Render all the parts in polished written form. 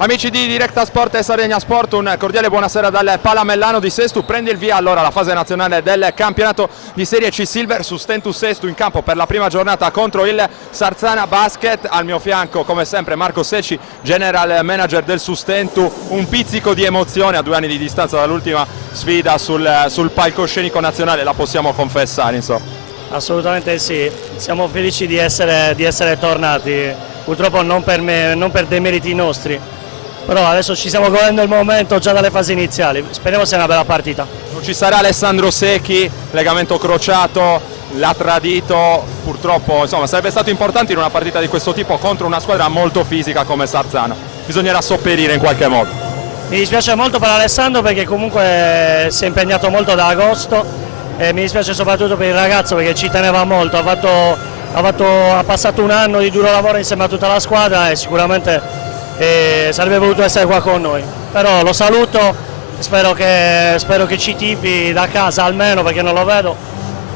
Amici di Directa Sport e Sardegna Sport, un cordiale buonasera dal Palamellano di Sestu. Prende il via allora la fase nazionale del campionato di Serie C Silver. Sustentu Sestu in campo per la prima giornata contro il Sarzana Basket. Al mio fianco come sempre Marco Secci, general manager del Sustentu. Un pizzico di emozione a 2 anni di distanza dall'ultima sfida sul palcoscenico nazionale, la possiamo confessare insomma. Assolutamente sì, siamo felici di essere tornati, purtroppo non per dei meriti nostri. Però adesso ci stiamo godendo il momento già dalle fasi iniziali, speriamo sia una bella partita. Non ci sarà Alessandro Secchi, legamento crociato, l'ha tradito, purtroppo insomma sarebbe stato importante in una partita di questo tipo contro una squadra molto fisica come Sarzana, bisognerà sopperire in qualche modo. Mi dispiace molto per Alessandro perché comunque si è impegnato molto da agosto e mi dispiace soprattutto per il ragazzo perché ci teneva molto, ha passato un anno di duro lavoro insieme a tutta la squadra e sicuramente sarebbe voluto essere qua con noi, però lo saluto, spero che ci tifi da casa almeno perché non lo vedo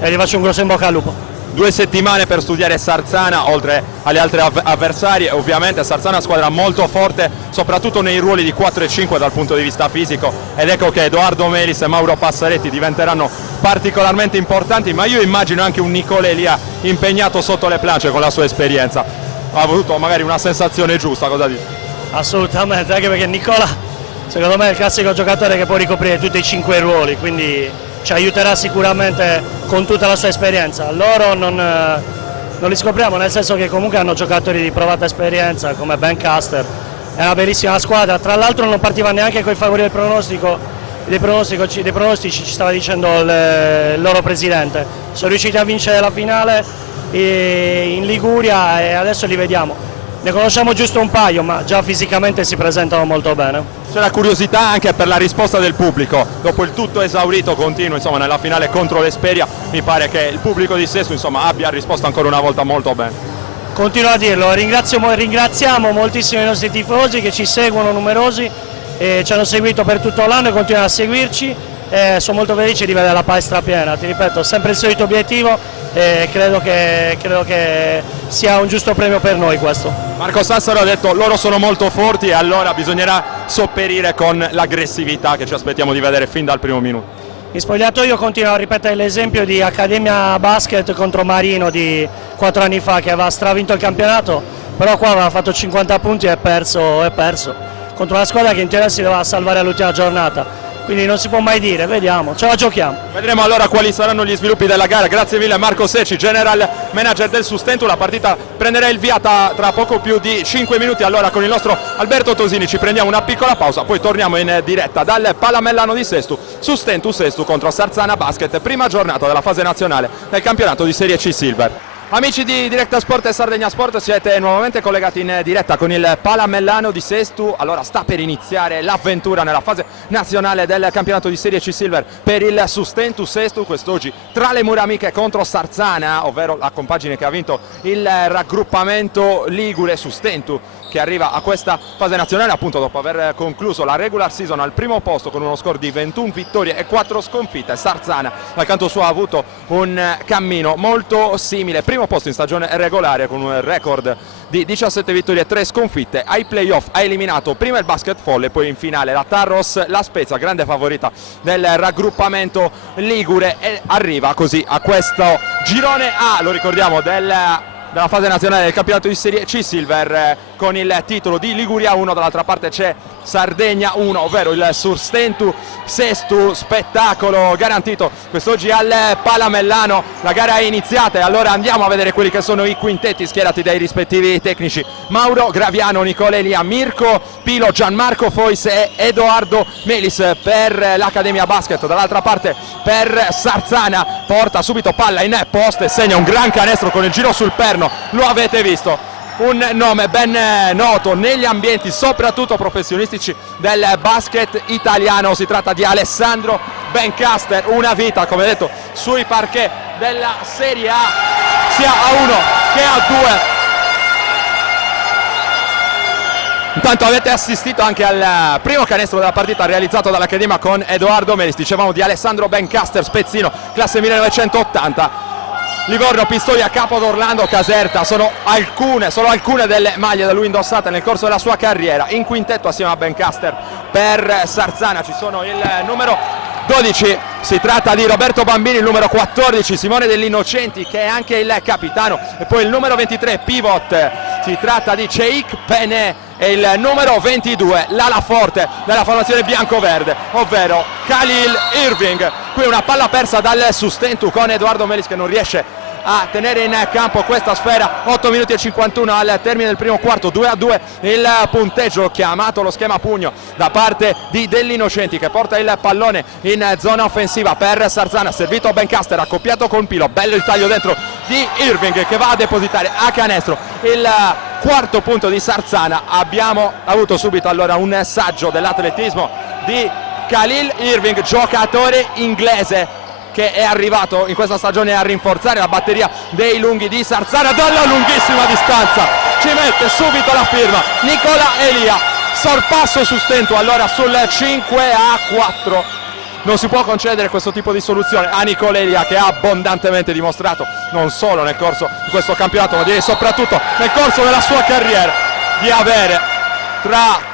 e gli faccio un grosso in bocca al lupo. 2 settimane per studiare Sarzana oltre agli altri avversari, ovviamente Sarzana è una squadra molto forte soprattutto nei ruoli di 4 e 5 dal punto di vista fisico ed ecco che Edoardo Melis e Mauro Passaretti diventeranno particolarmente importanti, ma io immagino anche un Nicole Elia impegnato sotto le planche con la sua esperienza, ha avuto magari una sensazione giusta, cosa dici? Assolutamente, anche perché Nicola secondo me è il classico giocatore che può ricoprire tutti i 5 ruoli, quindi ci aiuterà sicuramente con tutta la sua esperienza. Loro non li scopriamo, nel senso che comunque hanno giocatori di provata esperienza come Ben Caster, è una bellissima squadra, tra l'altro non partiva neanche con i favori del pronostico, dei pronostici ci stava dicendo il loro presidente, sono riusciti a vincere la finale in Liguria e adesso li vediamo. Ne conosciamo giusto un paio, ma già fisicamente si presentano molto bene. C'è la curiosità anche per la risposta del pubblico, dopo il tutto esaurito continuo insomma, nella finale contro l'Esperia, mi pare che il pubblico di Sestu insomma, abbia risposto ancora una volta molto bene. Continuo a dirlo, ringraziamo moltissimo i nostri tifosi che ci seguono numerosi, e ci hanno seguito per tutto l'anno e continuano a seguirci. Sono molto felice di vedere la palestra piena, ti ripeto, sempre il solito obiettivo e credo che sia un giusto premio per noi questo. Marco Sassaro ha detto loro sono molto forti e allora bisognerà sopperire con l'aggressività che ci aspettiamo di vedere fin dal primo minuto. In spogliatoio continuo a ripetere l'esempio di Accademia Basket contro Marino di 4 anni fa che aveva stravinto il campionato, però qua aveva fatto 50 punti e perso contro una squadra che in teoria si doveva salvare all'ultima giornata. Quindi non si può mai dire, vediamo, ce la giochiamo. Vedremo allora quali saranno gli sviluppi della gara. Grazie mille Marco Secci, general manager del Sustentu. La partita prenderà il via tra poco più di 5 minuti. Allora con il nostro Alberto Tosini ci prendiamo una piccola pausa, poi torniamo in diretta dal Palamellano di Sestu. Sustentu Sestu contro Sarzana Basket, prima giornata della fase nazionale del campionato di Serie C Silver. Amici di Directa Sport e Sardegna Sport, siete nuovamente collegati in diretta con il Palamellano di Sestu. Allora sta per iniziare l'avventura nella fase nazionale del campionato di Serie C Silver per il Sustentu Sestu, quest'oggi tra le mura amiche contro Sarzana, ovvero la compagine che ha vinto il raggruppamento Ligure. Sustentu che arriva a questa fase nazionale appunto dopo aver concluso la regular season al primo posto con uno score di 21 vittorie e 4 sconfitte. Sarzana dal canto suo ha avuto un cammino molto simile, primo posto in stagione regolare con un record di 17 vittorie e 3 sconfitte. Ai playoff ha eliminato prima il Basket Folle e poi in finale la Tarros, la Spezia, grande favorita del raggruppamento Ligure, e arriva così a questo girone A, lo ricordiamo, del della fase nazionale del campionato di Serie C Silver con il titolo di Liguria 1, dall'altra parte c'è Sardegna 1, ovvero il Sustentu Sestu, spettacolo garantito quest'oggi al Palamellano. La gara è iniziata e allora andiamo a vedere quelli che sono i quintetti schierati dai rispettivi tecnici: Mauro Graviano, Nicola Elia, Mirko Pilo, Gianmarco Fois e Edoardo Melis per l'Accademia Basket. Dall'altra parte per Sarzana, porta subito palla in post e segna un gran canestro con il giro sul perno, lo avete visto. Un nome ben noto negli ambienti soprattutto professionistici del basket italiano, si tratta di Alessandro Bencaster, una vita come detto sui parquet della Serie A sia A1 che A2. Intanto avete assistito anche al primo canestro della partita realizzato dall'Accademia con Edoardo Melis, dicevamo di Alessandro Bencaster, spezzino, classe 1980. Livorno, Pistoia, Capodorlando, Caserta sono alcune delle maglie da lui indossate nel corso della sua carriera. In quintetto assieme a Bencaster per Sarzana ci sono il numero 12, si tratta di Roberto Bambini, il numero 14 Simone Dell'Innocenti che è anche il capitano, e poi il numero 23 pivot, si tratta di Cheikh Pene, e il numero 22 l'ala forte della formazione bianco-verde, ovvero Khalil Irving. Qui una palla persa dal Sustentu con Edoardo Melis che non riesce a tenere in campo questa sfera. 8 minuti e 51 al termine del primo quarto, 2-2 il punteggio, chiamato lo schema pugno da parte di Dell'Innocenti che porta il pallone in zona offensiva per Sarzana, servito a Bencaster, accoppiato con Pilo, bello il taglio dentro di Irving che va a depositare a canestro il quarto punto di Sarzana. Abbiamo avuto subito allora un saggio dell'atletismo di Khalil Irving, giocatore inglese che è arrivato in questa stagione a rinforzare la batteria dei lunghi di Sarzana. Dalla lunghissima distanza ci mette subito la firma Nicola Elia, sorpasso Sustentu allora sul 5-4. Non si può concedere questo tipo di soluzione a Nicola Elia, che ha abbondantemente dimostrato non solo nel corso di questo campionato ma direi soprattutto nel corso della sua carriera di avere tra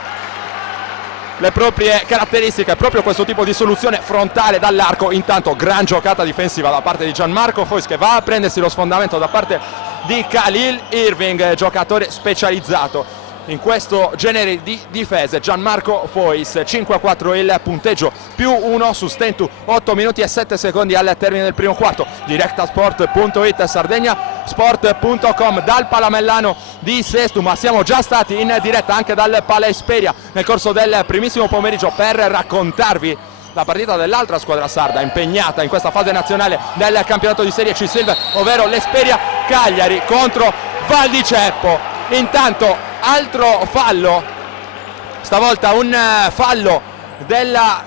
le proprie caratteristiche proprio questo tipo di soluzione frontale dall'arco. Intanto gran giocata difensiva da parte di Gianmarco Fois che va a prendersi lo sfondamento da parte di Khalil Irving, giocatore specializzato in questo genere di difese. Gianmarco Fois, 5-4 il punteggio, più 1 Sustentu, 8 minuti e 7 secondi al termine del primo quarto. Directasport.it, sardegnasport.com dal Palamellano di Sestu, ma siamo già stati in diretta anche dal Palesperia nel corso del primissimo pomeriggio per raccontarvi la partita dell'altra squadra sarda impegnata in questa fase nazionale del campionato di Serie C Silver, ovvero l'Esperia Cagliari contro Val di Ceppo. Intanto altro fallo, stavolta un fallo della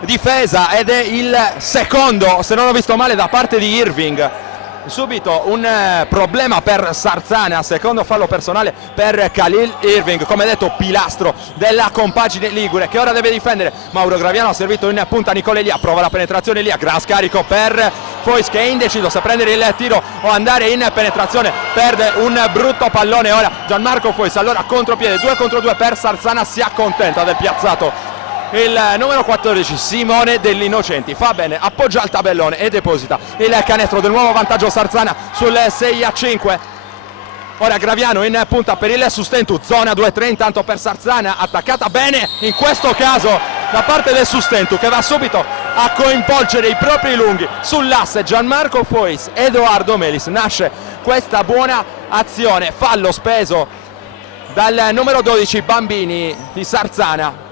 difesa ed è il secondo, se non ho visto male, da parte di Irving. Subito un problema per Sarzana, secondo fallo personale per Khalil Irving, come detto pilastro della compagine ligure che ora deve difendere. Mauro Graviano ha servito in punta Nicola Elia, prova la penetrazione Elia, gran scarico per Fois che è indeciso se prendere il tiro o andare in penetrazione, perde un brutto pallone ora Gianmarco Fois, allora contropiede, 2 contro 2 per Sarzana, si accontenta del piazzato il numero 14 Simone Dell'Innocenti, fa bene, appoggia il tabellone e deposita il canestro del nuovo vantaggio Sarzana sul 6-5. Ora Graviano in punta per il Sustentu, zona 2-3 intanto per Sarzana, attaccata bene in questo caso da parte del Sustentu che va subito a coinvolgere i propri lunghi sull'asse Gianmarco Fois, Edoardo Melis. Nasce questa buona azione, fallo speso dal numero 12 Bambini di Sarzana,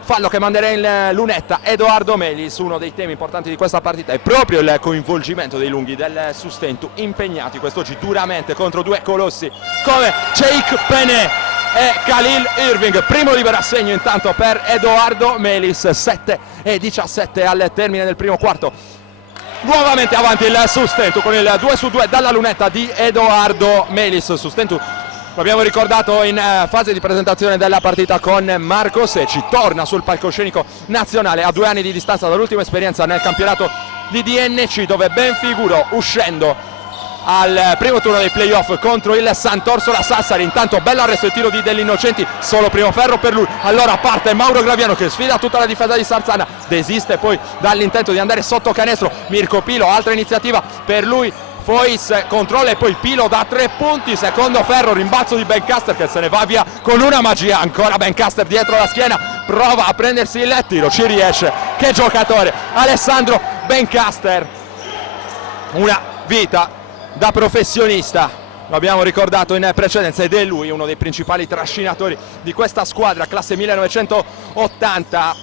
fallo che manderà in lunetta Edoardo Melis. Uno dei temi importanti di questa partita è proprio il coinvolgimento dei lunghi del Sustentu, impegnati quest'oggi duramente contro due colossi come Cheikh Pene e Khalil Irving. Primo libero assegno intanto per Edoardo Melis, 7-17 al termine del primo quarto. Nuovamente avanti il Sustentu con il 2-2 dalla lunetta di Edoardo Melis. Sustentu, l'abbiamo ricordato in fase di presentazione della partita con Marco Secci, torna sul palcoscenico nazionale a 2 anni di distanza dall'ultima esperienza nel campionato di DNC, dove ben figurò uscendo al primo turno dei playoff contro il Sant'Orsola Sassari. Intanto bello arresto e tiro di Dell'Innocenti, solo primo ferro per lui, allora parte Mauro Graviano che sfida tutta la difesa di Sarzana, desiste poi dall'intento di andare sotto canestro Mirko Pilo, altra iniziativa per lui Fois controlla e poi Pilo da 3 punti, secondo ferro, rimbalzo di Bencaster che se ne va via con una magia, ancora Bencaster dietro la schiena, prova a prendersi il tiro, ci riesce, che giocatore Alessandro Bencaster, una vita da professionista, lo abbiamo ricordato in precedenza ed è lui uno dei principali trascinatori di questa squadra, classe 1980,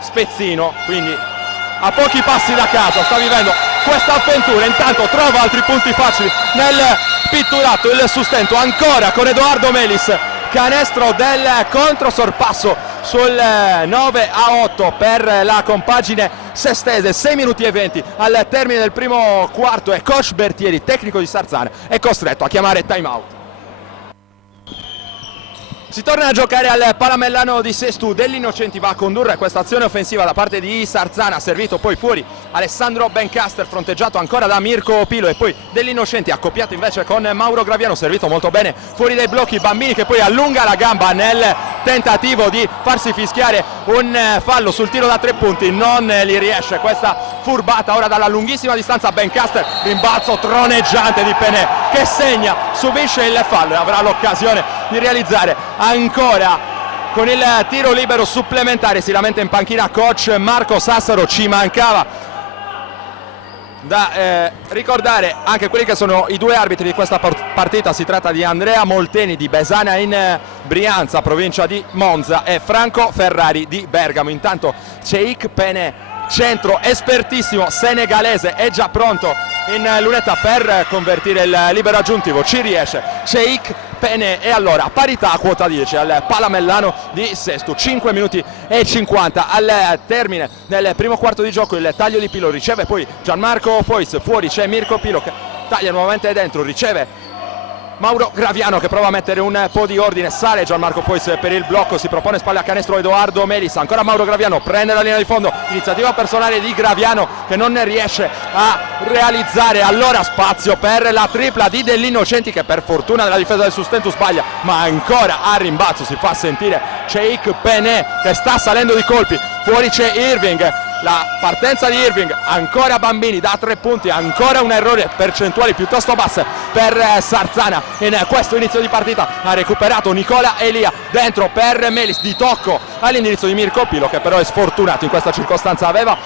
spezzino, quindi a pochi passi da casa sta vivendo questa avventura, intanto trova altri punti facili nel pitturato, il sustento ancora con Edoardo Melis, canestro del controsorpasso sul 9-8 per la compagine sestese, 6 minuti e 20 al termine del primo quarto e coach Bertieri, tecnico di Sarzana, è costretto a chiamare time out. Si torna a giocare al Palamellano di Sestu, Dell'Innocenti va a condurre questa azione offensiva da parte di Sarzana, servito poi fuori Alessandro Bencaster, fronteggiato ancora da Mirko Pilo e poi Dell'Innocenti accoppiato invece con Mauro Graviano, servito molto bene fuori dai blocchi, Bambini che poi allunga la gamba nel tentativo di farsi fischiare un fallo sul tiro da 3 punti, non li riesce questa furbata ora dalla lunghissima distanza. Bencaster, rimbalzo troneggiante di Penè che segna, subisce il fallo e avrà l'occasione di realizzare ancora con il tiro libero supplementare. Si lamenta in panchina coach Marco Sassaro, ci mancava da ricordare anche quelli che sono i due arbitri di questa partita. Si tratta di Andrea Molteni di Besana in Brianza, provincia di Monza, e Franco Ferrari di Bergamo. Intanto Cheikh Penè, centro espertissimo senegalese, è già pronto in lunetta per convertire il libero aggiuntivo, ci riesce Cheikh Penè e allora a parità a quota 10 al Palamellano di Sestu. 5 minuti e 50 al termine del primo quarto di gioco, il taglio di Pilo, riceve poi Gianmarco Fois, fuori c'è Mirko Pilo che taglia nuovamente dentro, riceve Mauro Graviano che prova a mettere un po' di ordine, sale Gianmarco Fois per il blocco, si propone spalle a canestro Edoardo Melis, ancora Mauro Graviano, prende la linea di fondo, iniziativa personale di Graviano che non riesce a realizzare, allora spazio per la tripla di Dell'Innocenti che per fortuna della difesa del sustento sbaglia, ma ancora a rimbalzo si fa sentire Cheikh Penè che sta salendo di colpi, fuori c'è Irving, la partenza di Irving, ancora Bambini da 3 punti, ancora un errore, percentuali piuttosto basse per Sarzana in questo inizio di partita. Ha recuperato Nicola Elia, dentro per Melis, di tocco all'indirizzo di Mirko Pilo che però è sfortunato in questa circostanza, aveva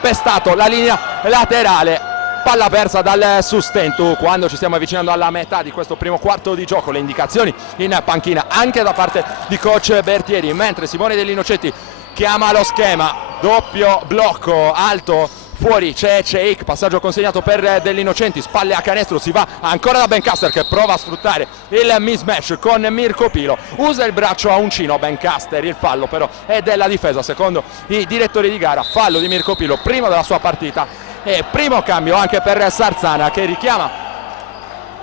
pestato la linea laterale, palla persa dal sustento. Quando ci stiamo avvicinando alla metà di questo primo quarto di gioco, le indicazioni in panchina anche da parte di coach Bertieri, mentre Simone Dell'Innocenti chiama lo schema, doppio blocco alto, fuori c'è Cheikh, passaggio consegnato per Dell'Innocenti, spalle a canestro, si va ancora da Bencaster che prova a sfruttare il mismatch con Mirko Pilo, usa il braccio a uncino Bencaster, il fallo però è della difesa secondo i direttori di gara, fallo di Mirko Pilo, primo della sua partita e primo cambio anche per Sarzana che richiama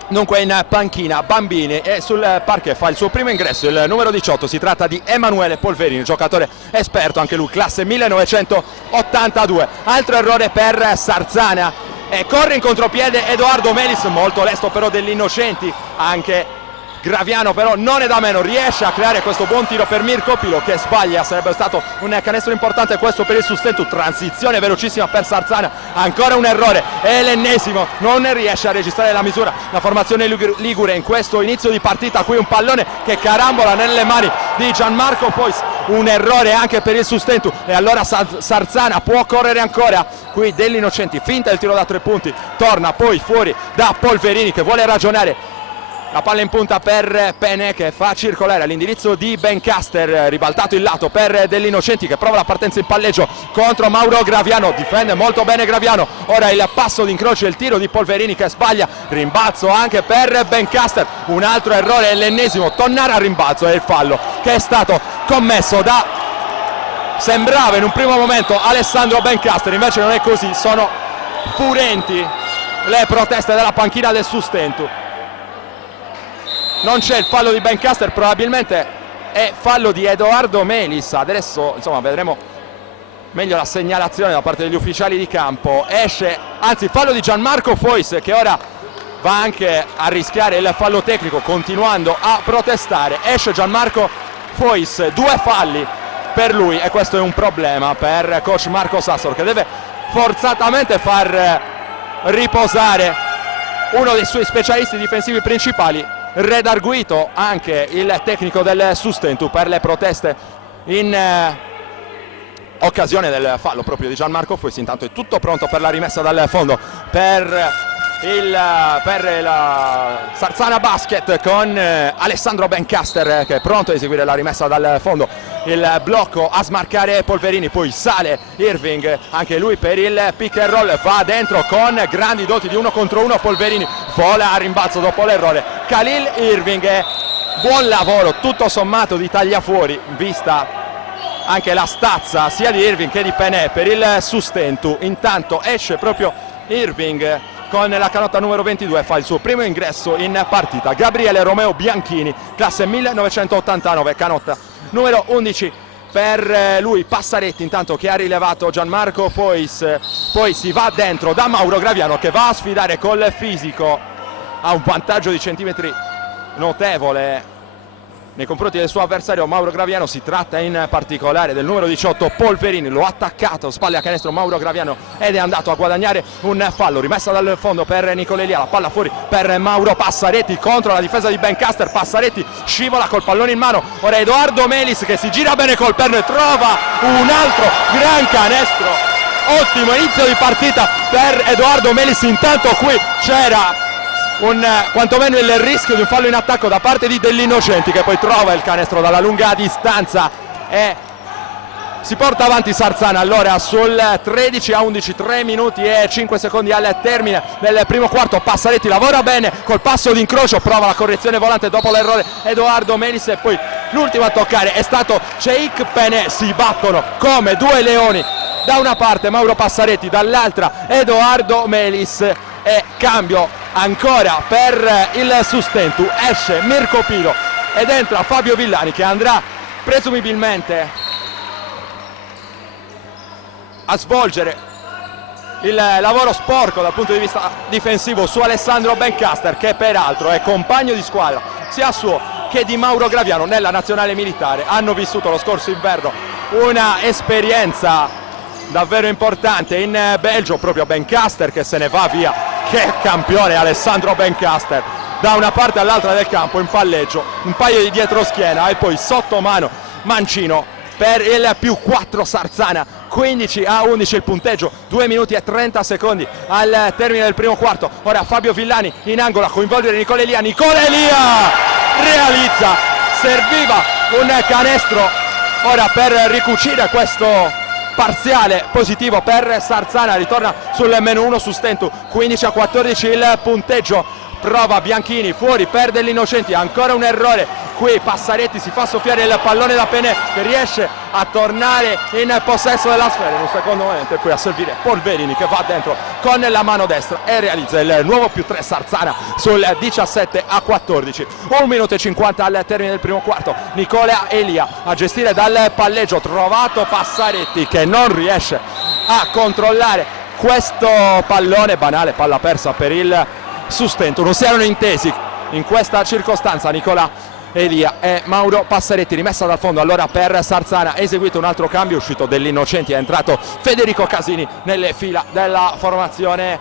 dunque in panchina Bambini e sul parquet fa il suo primo ingresso il numero 18, si tratta di Emanuele Polverini, giocatore esperto anche lui, classe 1982. Altro errore per Sarzana e corre in contropiede Edoardo Melis, molto lesto però Dell'Innocenti, anche Graviano però non è da meno, riesce a creare questo buon tiro per Mirko Pilo che sbaglia, sarebbe stato un canestro importante questo per il sustento, transizione velocissima per Sarzana, ancora un errore e l'ennesimo, non riesce a registrare la misura la formazione ligure in questo inizio di partita, qui un pallone che carambola nelle mani di Gianmarco Fois, un errore anche per il sustento e allora Sarzana può correre ancora, qui Dell'Innocenti finta il tiro da 3 punti, torna poi fuori da Polverini che vuole ragionare. La palla in punta per Penè che fa circolare all'indirizzo di Bencaster, ribaltato il lato per Dell'Innocenti che prova la partenza in palleggio contro Mauro Graviano, difende molto bene Graviano, ora il passo d'incrocio e il tiro di Polverini che sbaglia, rimbalzo anche per Bencaster, un altro errore, l'ennesimo, tornare a rimbalzo e il fallo che è stato commesso da, sembrava in un primo momento Alessandro Bencaster, invece non è così, sono furenti le proteste della panchina del sustento. Non c'è il fallo di Bencaster, probabilmente è fallo di Edoardo Melis, adesso insomma vedremo meglio la segnalazione da parte degli ufficiali di campo, esce, anzi fallo di Gianmarco Fois che ora va anche a rischiare il fallo tecnico continuando a protestare, esce Gianmarco Fois, 2 falli per lui e questo è un problema per coach Marco Sassor che deve forzatamente far riposare uno dei suoi specialisti difensivi principali, redarguito anche il tecnico del Sustentu per le proteste in occasione del fallo proprio di Gianmarco Fois. Intanto è tutto pronto per la rimessa dal fondo per la Sarzana Basket con Alessandro Bencaster che è pronto a eseguire la rimessa dal fondo. Il blocco a smarcare Polverini, poi sale Irving, anche lui per il pick and roll, va dentro con grandi doti di 1 contro 1. Polverini vola a rimbalzo dopo l'errore. Khalil Irving, buon lavoro tutto sommato di tagliafuori, vista anche la stazza sia di Irving che di Penè per il Sustentu. Intanto esce proprio Irving con la canotta numero 22, fa il suo primo ingresso in partita. Gabriele Romeo Bianchini, classe 1989, canotta numero 11 per lui. Passaretti intanto che ha rilevato Gianmarco Fois, poi si va dentro da Mauro Graviano che va a sfidare col fisico, ha un vantaggio di centimetri notevole nei confronti del suo avversario Mauro Graviano. Si tratta in particolare del numero 18 Polverini, lo ha attaccato, spalle a canestro Mauro Graviano ed è andato a guadagnare un fallo. Rimessa dal fondo per Nicola Elia, la palla fuori per Mauro Passaretti contro la difesa di Bencaster. Passaretti scivola col pallone in mano, ora Edoardo Melis che si gira bene col perno e trova un altro gran canestro. Ottimo inizio di partita per Edoardo Melis. Intanto qui c'era quantomeno il rischio di un fallo in attacco da parte di Dell'Innocenti, che poi trova il canestro dalla lunga distanza e si porta avanti Sarzana allora sul 13-11, 3 minuti e 5 secondi al termine del primo quarto. Passaretti lavora bene col passo d'incrocio, prova la correzione volante dopo l'errore Edoardo Melis e poi l'ultimo a toccare è stato Cheikh Penè. Si battono come due leoni, da una parte Mauro Passaretti, dall'altra Edoardo Melis, e cambio ancora per il Sustentu. Esce Mirko Pilo ed entra Fabio Villani che andrà presumibilmente a svolgere il lavoro sporco dal punto di vista difensivo su Alessandro Bencaster, che peraltro è compagno di squadra sia suo che di Mauro Graviano nella nazionale militare. Hanno vissuto lo scorso inverno una esperienza davvero importante in Belgio. Proprio Bencaster che se ne va via. Che campione Alessandro Bencaster, da una parte all'altra del campo in palleggio, un paio di dietroschiena e poi sotto mano mancino per il +4 Sarzana. 15-11 il punteggio, 2 minuti e 30 secondi al termine del primo quarto. Ora Fabio Villani in angolo a coinvolgere Nicola Elia. Nicola Elia realizza, serviva un canestro ora per ricucire questo parziale positivo per Sarzana. Ritorna sul -1 Sustentu, 15-14 il punteggio. Prova Bianchini fuori per Dell'Innocenti, ancora un errore qui. Passaretti si fa soffiare il pallone da Penè che riesce a tornare in possesso della sfera in un secondo momento e poi a servire Polverini che va dentro con la mano destra e realizza il nuovo +3 Sarzana sul 17-14. 1 minuto e 50 al termine del primo quarto. Nicola Elia a gestire dal palleggio, trovato Passaretti che non riesce a controllare questo pallone. Banale palla persa per il Sustentu. Non si erano intesi in questa circostanza Nicola Elia e Mauro Passaretti. Rimessa dal fondo allora per Sarzana, eseguito un altro cambio, uscito Dell'Innocenti, è entrato Federico Casini nelle fila della formazione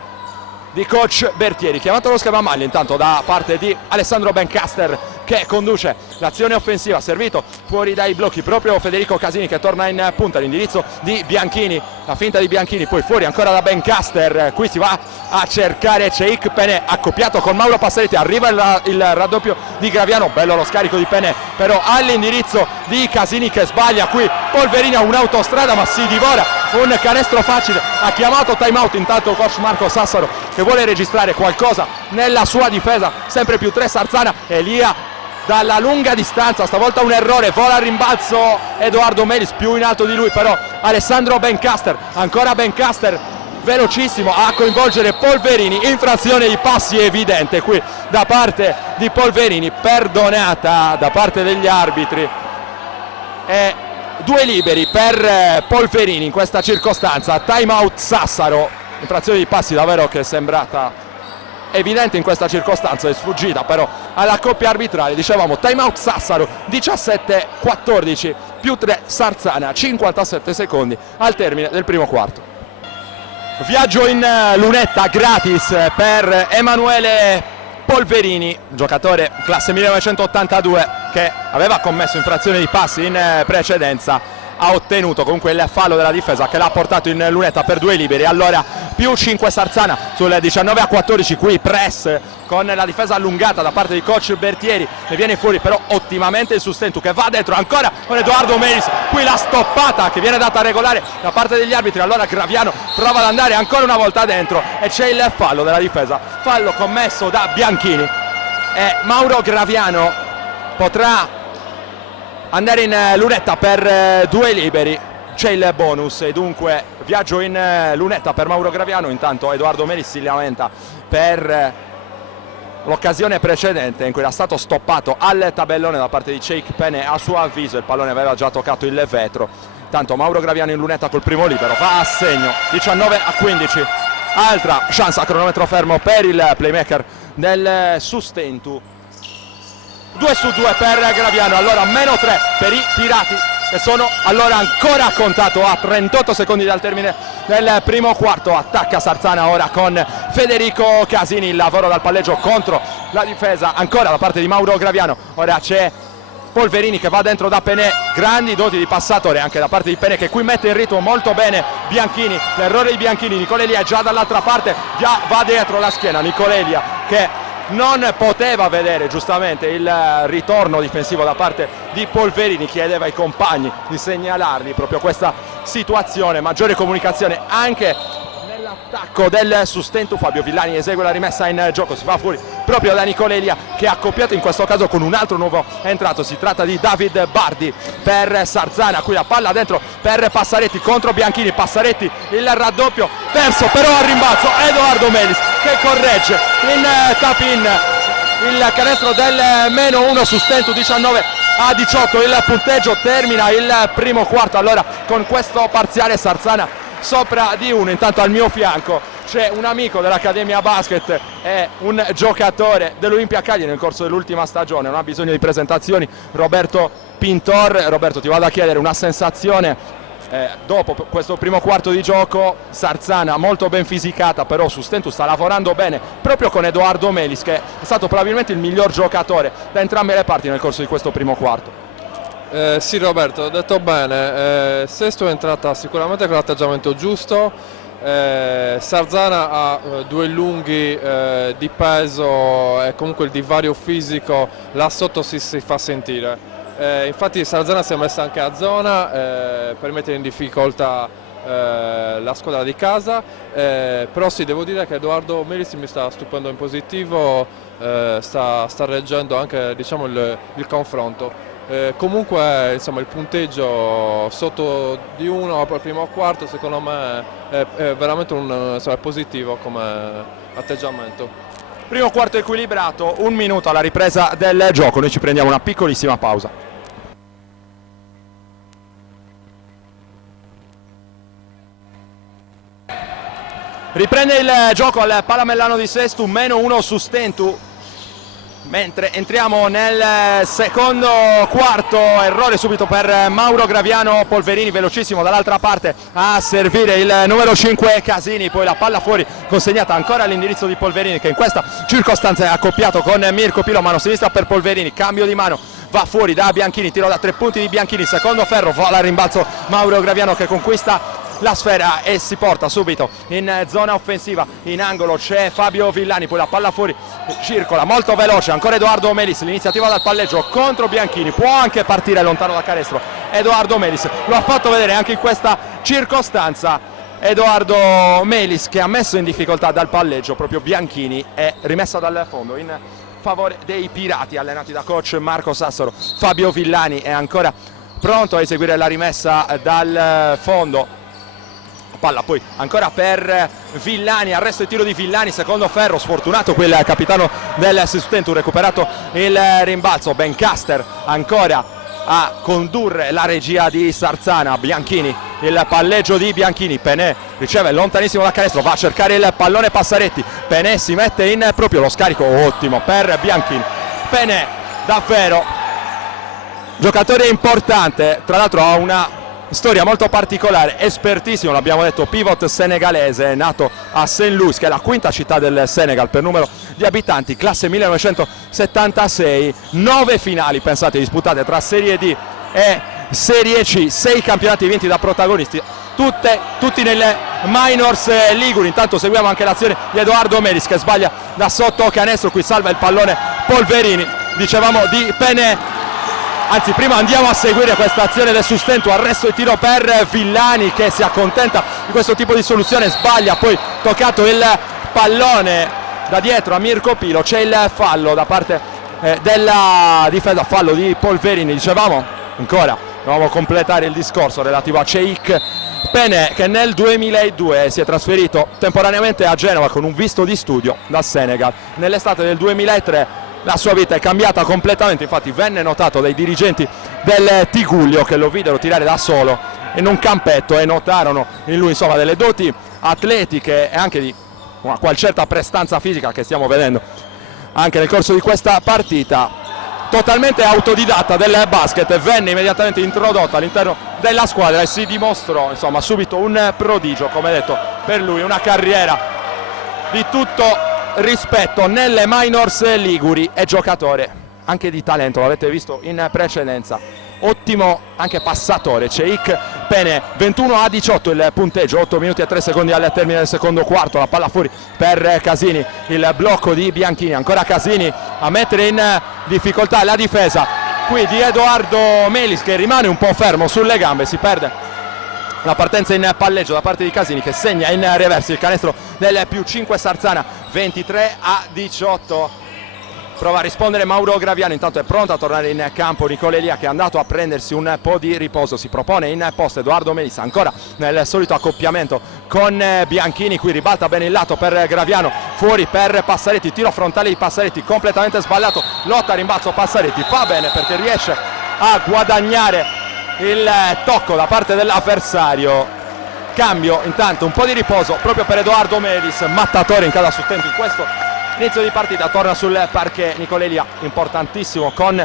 di coach Bertieri. Chiamato lo schema maglia intanto da parte di Alessandro Bencaster che conduce l'azione offensiva, servito fuori dai blocchi proprio Federico Casini che torna in punta. L'indirizzo di Bianchini, la finta di Bianchini, poi fuori ancora da Bencaster. Qui si va a cercare Cheikh Penè accoppiato con Mauro Passaretti, arriva il raddoppio di Graviano, bello lo scarico di Penè però all'indirizzo di Casini che sbaglia. Qui Polverini ha un'autostrada ma si divora un canestro facile. Ha chiamato time out intanto coach Marco Sassaro che vuole registrare qualcosa nella sua difesa. Sempre +3 Sarzana. Elia dalla lunga distanza, stavolta un errore, vola a rimbalzo Edoardo Melis, più in alto di lui però Alessandro Bencaster. Ancora Bencaster velocissimo a coinvolgere Polverini, infrazione di passi evidente qui da parte di Polverini, perdonata da parte degli arbitri, e 2 liberi per Polverini in questa circostanza. Time out Sassaro, infrazione di passi davvero che è sembrata evidente in questa circostanza, è sfuggita però alla coppia arbitrale. Dicevamo time out Sassaro, 17-14 +3 Sarzana, 57 secondi al termine del primo quarto. Viaggio in lunetta gratis per Emanuele Polverini, giocatore classe 1982 che aveva commesso infrazione di passi in precedenza. Ha ottenuto comunque il fallo della difesa che l'ha portato in lunetta per 2 liberi. Allora più 5 Sarzana sul 19-14, qui press con la difesa allungata da parte di coach Bertieri, ne viene fuori però ottimamente il Sustentu che va dentro ancora con Edoardo Melis, qui la stoppata che viene data regolare da parte degli arbitri. Allora Graviano prova ad andare ancora una volta dentro e c'è il fallo della difesa, fallo commesso da Bianchini e Mauro Graviano potrà andare in lunetta per 2 liberi. C'è il bonus e dunque viaggio in lunetta per Mauro Graviano. Intanto Edoardo Melis si lamenta per l'occasione precedente in cui era stato stoppato al tabellone da parte di Sheikh Pene. A suo avviso il pallone aveva già toccato il vetro. Tanto Mauro Graviano in lunetta col primo libero, va a segno 19-15. Altra chance a cronometro fermo per il playmaker del Sustentu. 2 su 2 per Graviano, allora meno 3 per i Pirati che sono allora ancora contato a 38 secondi dal termine del primo quarto. Attacca Sarzana ora con Federico Casini, il lavoro dal palleggio contro la difesa ancora da parte di Mauro Graviano. Ora c'è Polverini che va dentro da Penè, grandi doti di passatore anche da parte di Penè che qui mette in ritmo molto bene Bianchini, l'errore di Bianchini. Nicolelia è già dall'altra parte, già va dietro la schiena Nicolelia che non poteva vedere giustamente il ritorno difensivo da parte di Polverini, chiedeva ai compagni di segnalargli proprio questa situazione. Maggiore comunicazione anche nell'attacco del Sustentu. Fabio Villani esegue la rimessa in gioco, si va fuori proprio da Nicolelia che ha accoppiato in questo caso con un altro nuovo entrato. Si tratta di David Bardi per Sarzana, qui la palla dentro per Passaretti contro Bianchini. Passaretti il raddoppio perso però al rimbalzo Edoardo Melis che corregge in tap-in il canestro del -1. Sustentu 19-18, il punteggio termina il primo quarto. Allora con questo parziale Sarzana sopra di 1. Intanto al mio fianco c'è un amico dell'Accademia Basket e un giocatore dell'Olimpia Cagliari nel corso dell'ultima stagione, non ha bisogno di presentazioni, Roberto Pintor. Roberto, ti vado a chiedere una sensazione dopo questo primo quarto di gioco. Sarzana molto ben fisicata, però Sustentu sta lavorando bene proprio con Edoardo Melis che è stato probabilmente il miglior giocatore da entrambe le parti nel corso di questo primo quarto. Sì Roberto, ho detto bene, Sesto è entrata sicuramente con l'atteggiamento giusto. Sarzana ha 2 lunghi di peso e comunque il divario fisico là sotto si fa sentire. Infatti Sarzana si è messa anche a zona per mettere in difficoltà la squadra di casa, però sì, devo dire che Edoardo Melis mi sta stupendo in positivo, sta reggendo anche diciamo, il confronto. Comunque insomma, il punteggio sotto di 1 al primo quarto secondo me è veramente è positivo come atteggiamento. Primo quarto equilibrato, 1 minuto alla ripresa del gioco, noi ci prendiamo una piccolissima pausa. Riprende il gioco al Palamellano di Sestu, -1 Sustentu. Mentre entriamo nel secondo quarto, errore subito per Mauro Graviano. Polverini velocissimo dall'altra parte a servire il numero 5 Casini, poi la palla fuori consegnata ancora all'indirizzo di Polverini che in questa circostanza è accoppiato con Mirko Pilo, mano sinistra per Polverini, cambio di mano, va fuori da Bianchini, tiro da 3 punti di Bianchini, secondo ferro, vola al rimbalzo Mauro Graviano che conquista la sfera e si porta subito in zona offensiva. In angolo c'è Fabio Villani, poi la palla fuori circola molto veloce, ancora Edoardo Melis, l'iniziativa dal palleggio contro Bianchini, può anche partire lontano da canestro Edoardo Melis, lo ha fatto vedere anche in questa circostanza Edoardo Melis che ha messo in difficoltà dal palleggio proprio Bianchini, è rimessa dal fondo in favore dei Pirati allenati da coach Marco Sassaro. Fabio Villani è ancora pronto a eseguire la rimessa dal fondo, palla poi ancora per Villani, arresto e tiro di Villani, secondo ferro, sfortunato quel capitano del Sustentu, recuperato il rimbalzo, Bencaster ancora a condurre la regia di Sarzana. Bianchini, il palleggio di Bianchini, Penè riceve lontanissimo da canestro, va a cercare il pallone Passaretti, Penè si mette in proprio, lo scarico ottimo per Bianchini. Penè davvero giocatore importante, tra l'altro ha una storia molto particolare, espertissimo, l'abbiamo detto, pivot senegalese, nato a St. Louis, che è la quinta città del Senegal per numero di abitanti, classe 1976, 9 finali, pensate, disputate tra Serie D e Serie C, 6 campionati vinti da protagonisti, tutti nelle minors liguri. Intanto seguiamo anche l'azione di Edoardo Melis che sbaglia da sotto canestro, qui salva il pallone Polverini, dicevamo di Pene. Anzi, prima andiamo a seguire questa azione del Sustentu, arresto e tiro per Villani che si accontenta di questo tipo di soluzione, sbaglia, poi toccato il pallone da dietro a Mirko Pilo, c'è il fallo da parte della difesa, fallo di Polverini, dicevamo ancora, dobbiamo completare il discorso relativo a Cheikh Pene che nel 2002 si è trasferito temporaneamente a Genova con un visto di studio dal Senegal. Nell'estate del 2003 la sua vita è cambiata completamente, infatti venne notato dai dirigenti del Tigullio che lo videro tirare da solo in un campetto e notarono in lui insomma delle doti atletiche e anche di una qual certa prestanza fisica che stiamo vedendo anche nel corso di questa partita. Totalmente autodidatta del basket, venne immediatamente introdotto all'interno della squadra e si dimostrò insomma subito un prodigio, come detto, per lui una carriera di tutto rispetto nelle minors liguri e giocatore anche di talento, l'avete visto in precedenza, ottimo anche passatore. Cheikh Pene, 21-18 il punteggio, 8 minuti e 3 secondi al termine del secondo quarto, la palla fuori per Casini, il blocco di Bianchini, ancora Casini a mettere in difficoltà la difesa qui di Edoardo Melis che rimane un po' fermo sulle gambe, si perde la partenza in palleggio da parte di Casini che segna in reverso il canestro del più 5 Sarzana, 23-18. Prova a rispondere Mauro Graviano, intanto è pronto a tornare in campo Nicola Elia che è andato a prendersi un po' di riposo, si propone in post Edoardo Melissa, ancora nel solito accoppiamento con Bianchini, qui ribalta bene il lato per Graviano, fuori per Passaretti, tiro frontale di Passaretti completamente sbagliato, lotta a rimbalzo Passaretti, fa bene perché riesce a guadagnare il tocco da parte dell'avversario. Cambio intanto, un po' di riposo proprio per Edoardo Melis, mattatore in casa Sustentu in questo inizio di partita, torna sul parquet Nicola Elia, importantissimo con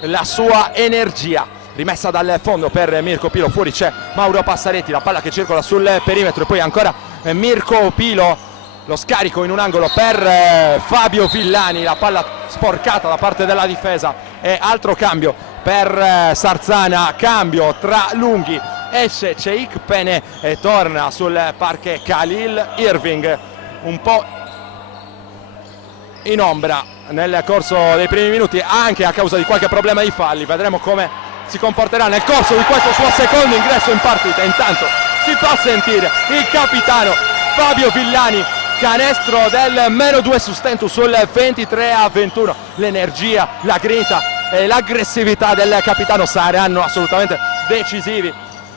la sua energia, rimessa dal fondo per Mirko Pilo, fuori c'è Mauro Passaretti, la palla che circola sul perimetro e poi ancora Mirko Pilo, lo scarico in un angolo per Fabio Villani, la palla sporcata da parte della difesa e altro cambio per Sarzana, cambio tra lunghi, esce Cheikh Pene e torna sul parquet Khalil Irving, un po' in ombra nel corso dei primi minuti anche a causa di qualche problema di falli, vedremo come si comporterà nel corso di questo suo secondo ingresso in partita. Intanto si fa sentire il capitano Fabio Villani, canestro del -2 Sustentu sul 23-21, l'energia, la grinta e l'aggressività del capitano saranno assolutamente decisivi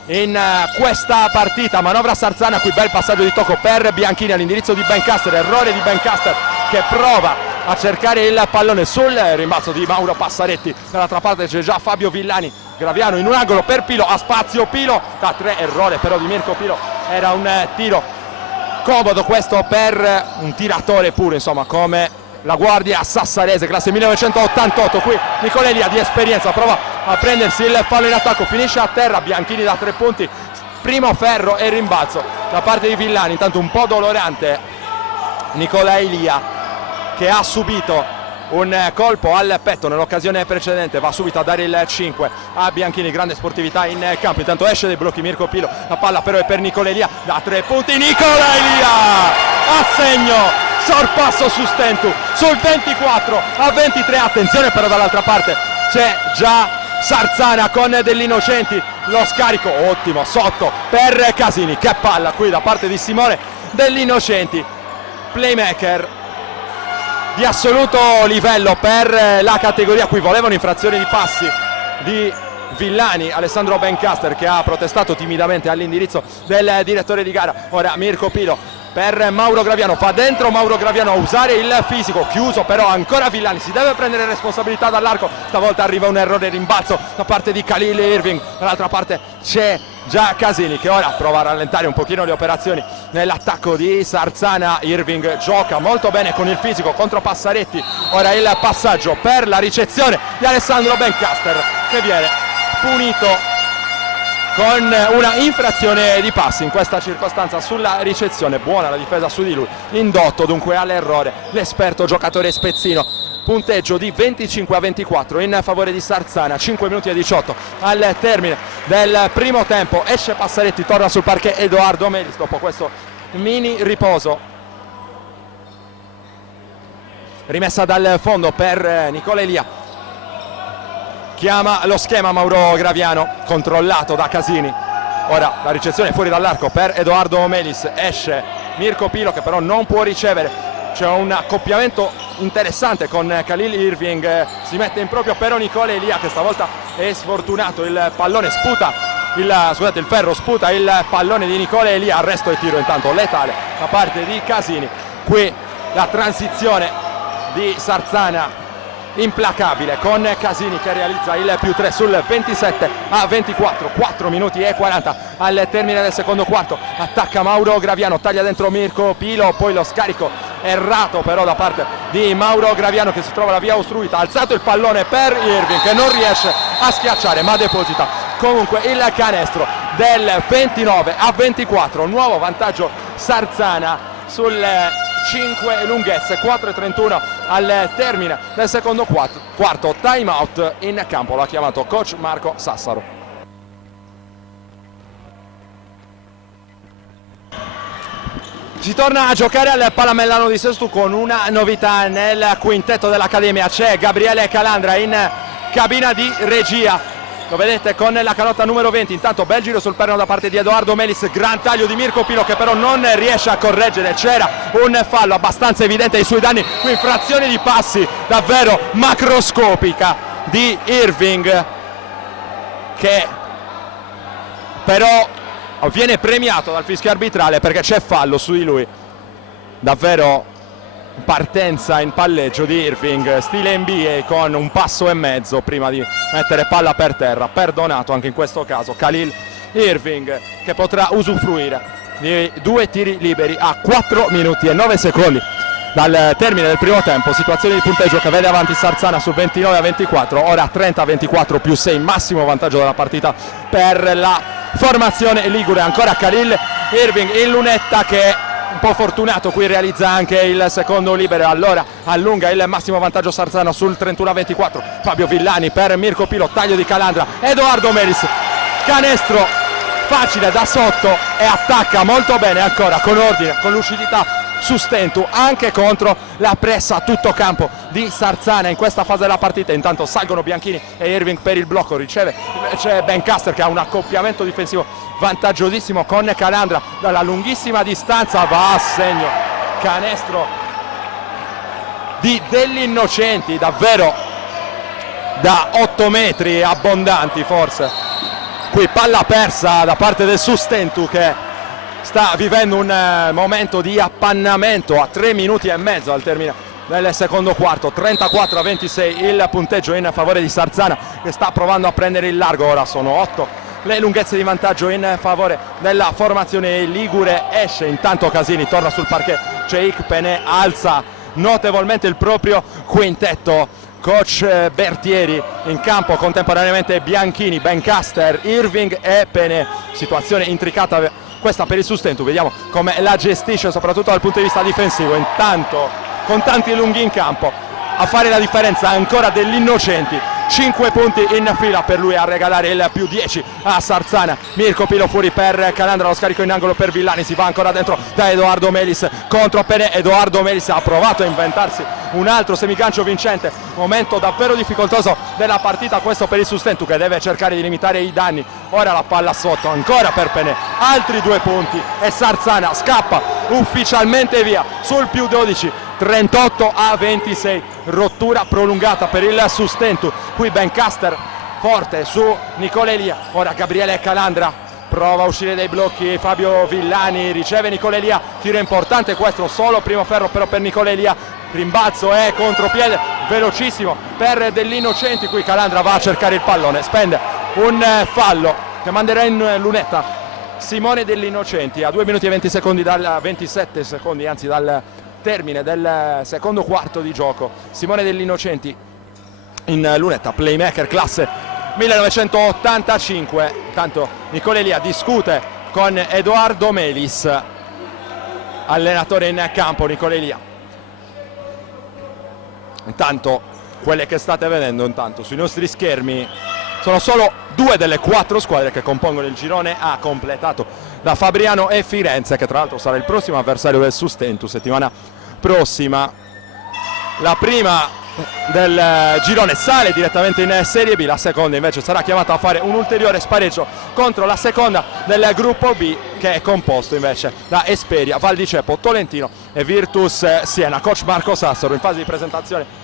in questa partita. Manovra Sarzana, qui bel passaggio di tocco per Bianchini all'indirizzo di Bencaster, errore di Bencaster che prova a cercare il pallone sul rimbalzo di Mauro Passaretti, dall'altra parte c'è già Fabio Villani, Graviano in un angolo per Pilo, a spazio Pilo da 3, errore però di Mirko Pilo, era un tiro comodo questo per un tiratore puro insomma come la guardia sassarese, classe 1988, qui Nicola Elia di esperienza prova a prendersi il fallo in attacco, finisce a terra, Bianchini da 3 punti, primo ferro e rimbalzo da parte di Villani, intanto un po' dolorante Nicola Elia che ha subito un colpo al petto nell'occasione precedente, va subito a dare il 5 a Bianchini, grande sportività in campo, intanto esce dai blocchi Mirko Pilo, la palla però è per Nicola Elia da 3 punti, Nicola Elia a segno, sorpasso Sustentu sul 24-23, attenzione però dall'altra parte c'è già Sarzana con degli innocenti, lo scarico ottimo sotto per Casini, che palla qui da parte di Simone degli innocenti, playmaker di assoluto livello per la categoria, qui volevano infrazioni di passi di Villani, Alessandro Bencaster che ha protestato timidamente all'indirizzo del direttore di gara, ora Mirko Pilo per Mauro Graviano, fa dentro Mauro Graviano a usare il fisico, chiuso però ancora Villani, si deve prendere responsabilità dall'arco, stavolta arriva un errore rimbalzo da parte di Khalil Irving, dall'altra parte c'è già Casini che ora prova a rallentare un pochino le operazioni nell'attacco di Sarzana, Irving gioca molto bene con il fisico contro Passaretti, ora il passaggio per la ricezione di Alessandro Bencaster che viene punito con una infrazione di passi in questa circostanza sulla ricezione. Buona la difesa su di lui, indotto dunque all'errore l'esperto giocatore spezzino. Punteggio di 25-24 in favore di Sarzana, 5 minuti e 18 al termine del primo tempo. Esce Passaretti, torna sul parquet Edoardo Melis dopo questo mini riposo. Rimessa dal fondo per Nicola Elia, chiama lo schema Mauro Graviano, controllato da Casini. Ora la ricezione fuori dall'arco per Edoardo Melis, esce Mirko Pilo che però non può ricevere. C'è un accoppiamento interessante con Khalil Irving, si mette in proprio però Nicola Elia che stavolta è sfortunato, il pallone sputa, il ferro sputa il pallone di Nicola Elia, arresto e tiro intanto letale da parte di Casini. Qui la transizione di Sarzana implacabile con Casini che realizza il +3 sul 27-24, 4 minuti e 40 al termine del secondo quarto. Attacca Mauro Graviano, taglia dentro Mirko Pilo, poi lo scarico errato però da parte di Mauro Graviano che si trova la via ostruita. Alzato il pallone per Irving che non riesce a schiacciare ma deposita comunque il canestro del 29-24, nuovo vantaggio Sarzana sul 5 lunghezze, 4:31 al termine del secondo quarto. Time out in campo, lo ha chiamato coach Marco Sassaro. Si torna a giocare al Palamellano di Sesto con una novità nel quintetto dell'Accademia. C'è Gabriele Calandra in cabina di regia, lo vedete con la canotta numero 20. Intanto bel giro sul perno da parte di Edoardo Melis, gran taglio di Mirko Pilo che però non riesce a correggere. C'era un fallo abbastanza evidente ai suoi danni, qui infrazione di passi davvero macroscopica di Irving che però viene premiato dal fischio arbitrale perché c'è fallo su di lui. Davvero partenza in palleggio di Irving stile NBA con un passo e mezzo prima di mettere palla per terra. Perdonato anche in questo caso Khalil Irving che potrà usufruire di 2 tiri liberi a 4 minuti e 9 secondi dal termine del primo tempo. Situazione di punteggio che vede avanti Sarzana sul 29-24, ora 30-24 +6, massimo vantaggio della partita per la formazione ligure. Ancora Khalil Irving in lunetta che un po' fortunato qui realizza anche il secondo libero, allora allunga il massimo vantaggio Sarzana sul 31-24. Fabio Villani per Mirko Pilo, taglio di Calandra, Edoardo Melis, canestro facile da sotto e attacca molto bene ancora con ordine, con lucidità su stento anche contro la pressa a tutto campo di Sarzana in questa fase della partita. Intanto salgono Bianchini e Irving per il blocco, riceve invece Bencaster che ha un accoppiamento difensivo vantaggiosissimo con Calandra dalla lunghissima distanza, va a segno, canestro degli innocenti davvero da 8 metri abbondanti forse. Qui palla persa da parte del Sustentu che sta vivendo un momento di appannamento a 3 minuti e mezzo al termine del secondo quarto. 34-26 il punteggio in favore di Sarzana che sta provando a prendere il largo. Ora sono 8 le lunghezze di vantaggio in favore della formazione ligure. Esce intanto Casini, torna sul parquet Cheikh Pené, alza notevolmente il proprio quintetto. Coach Bertieri in campo contemporaneamente Bianchini, Bencaster, Irving e Pené. Situazione intricata questa per il Sustentu, vediamo come la gestisce soprattutto dal punto di vista difensivo. Intanto con tanti lunghi in campo a fare la differenza ancora degli innocenti. 5 punti in fila per lui a regalare il +10 a Sarzana. Mirko Pilo fuori per Calandra, lo scarico in angolo per Villani, si va ancora dentro da Edoardo Melis contro Pené. Edoardo Melis ha provato a inventarsi un altro semigancio vincente, momento davvero difficoltoso della partita questo per il Sustentu che deve cercare di limitare i danni. Ora la palla sotto ancora per Pené, altri 2 punti e Sarzana scappa ufficialmente via sul +12. 38-26, rottura prolungata per il Sustentu. Qui Bencaster forte su Nicola Elia, ora Gabriele Calandra prova a uscire dai blocchi Fabio Villani, riceve Nicola Elia, tiro importante questo, solo primo ferro però per Nicola Elia, rimbalzo e contropiede velocissimo per degli innocenti. Qui Calandra va a cercare il pallone, spende un fallo che manderà in lunetta Simone degli Innocenti a 2 minuti e 20 secondi dal 27 secondi anzi dal termine del secondo quarto di gioco. Simone degli Innocenti in lunetta, playmaker classe 1985. Intanto Nicola Elia discute con Edoardo Melis, allenatore in campo. Nicola Elia. Intanto quelle che state vedendo sui nostri schermi sono solo 2 delle 4 squadre che compongono il girone A, completato da Fabriano e Firenze, che tra l'altro sarà il prossimo avversario del Sustentu settimana prossima. La prima del girone sale direttamente in Serie B, la seconda invece sarà chiamata a fare un ulteriore spareggio contro la seconda del gruppo B, che è composto invece da Esperia, Val di Ceppo, Tolentino e Virtus Siena. Coach Marco Sassaro in fase di presentazione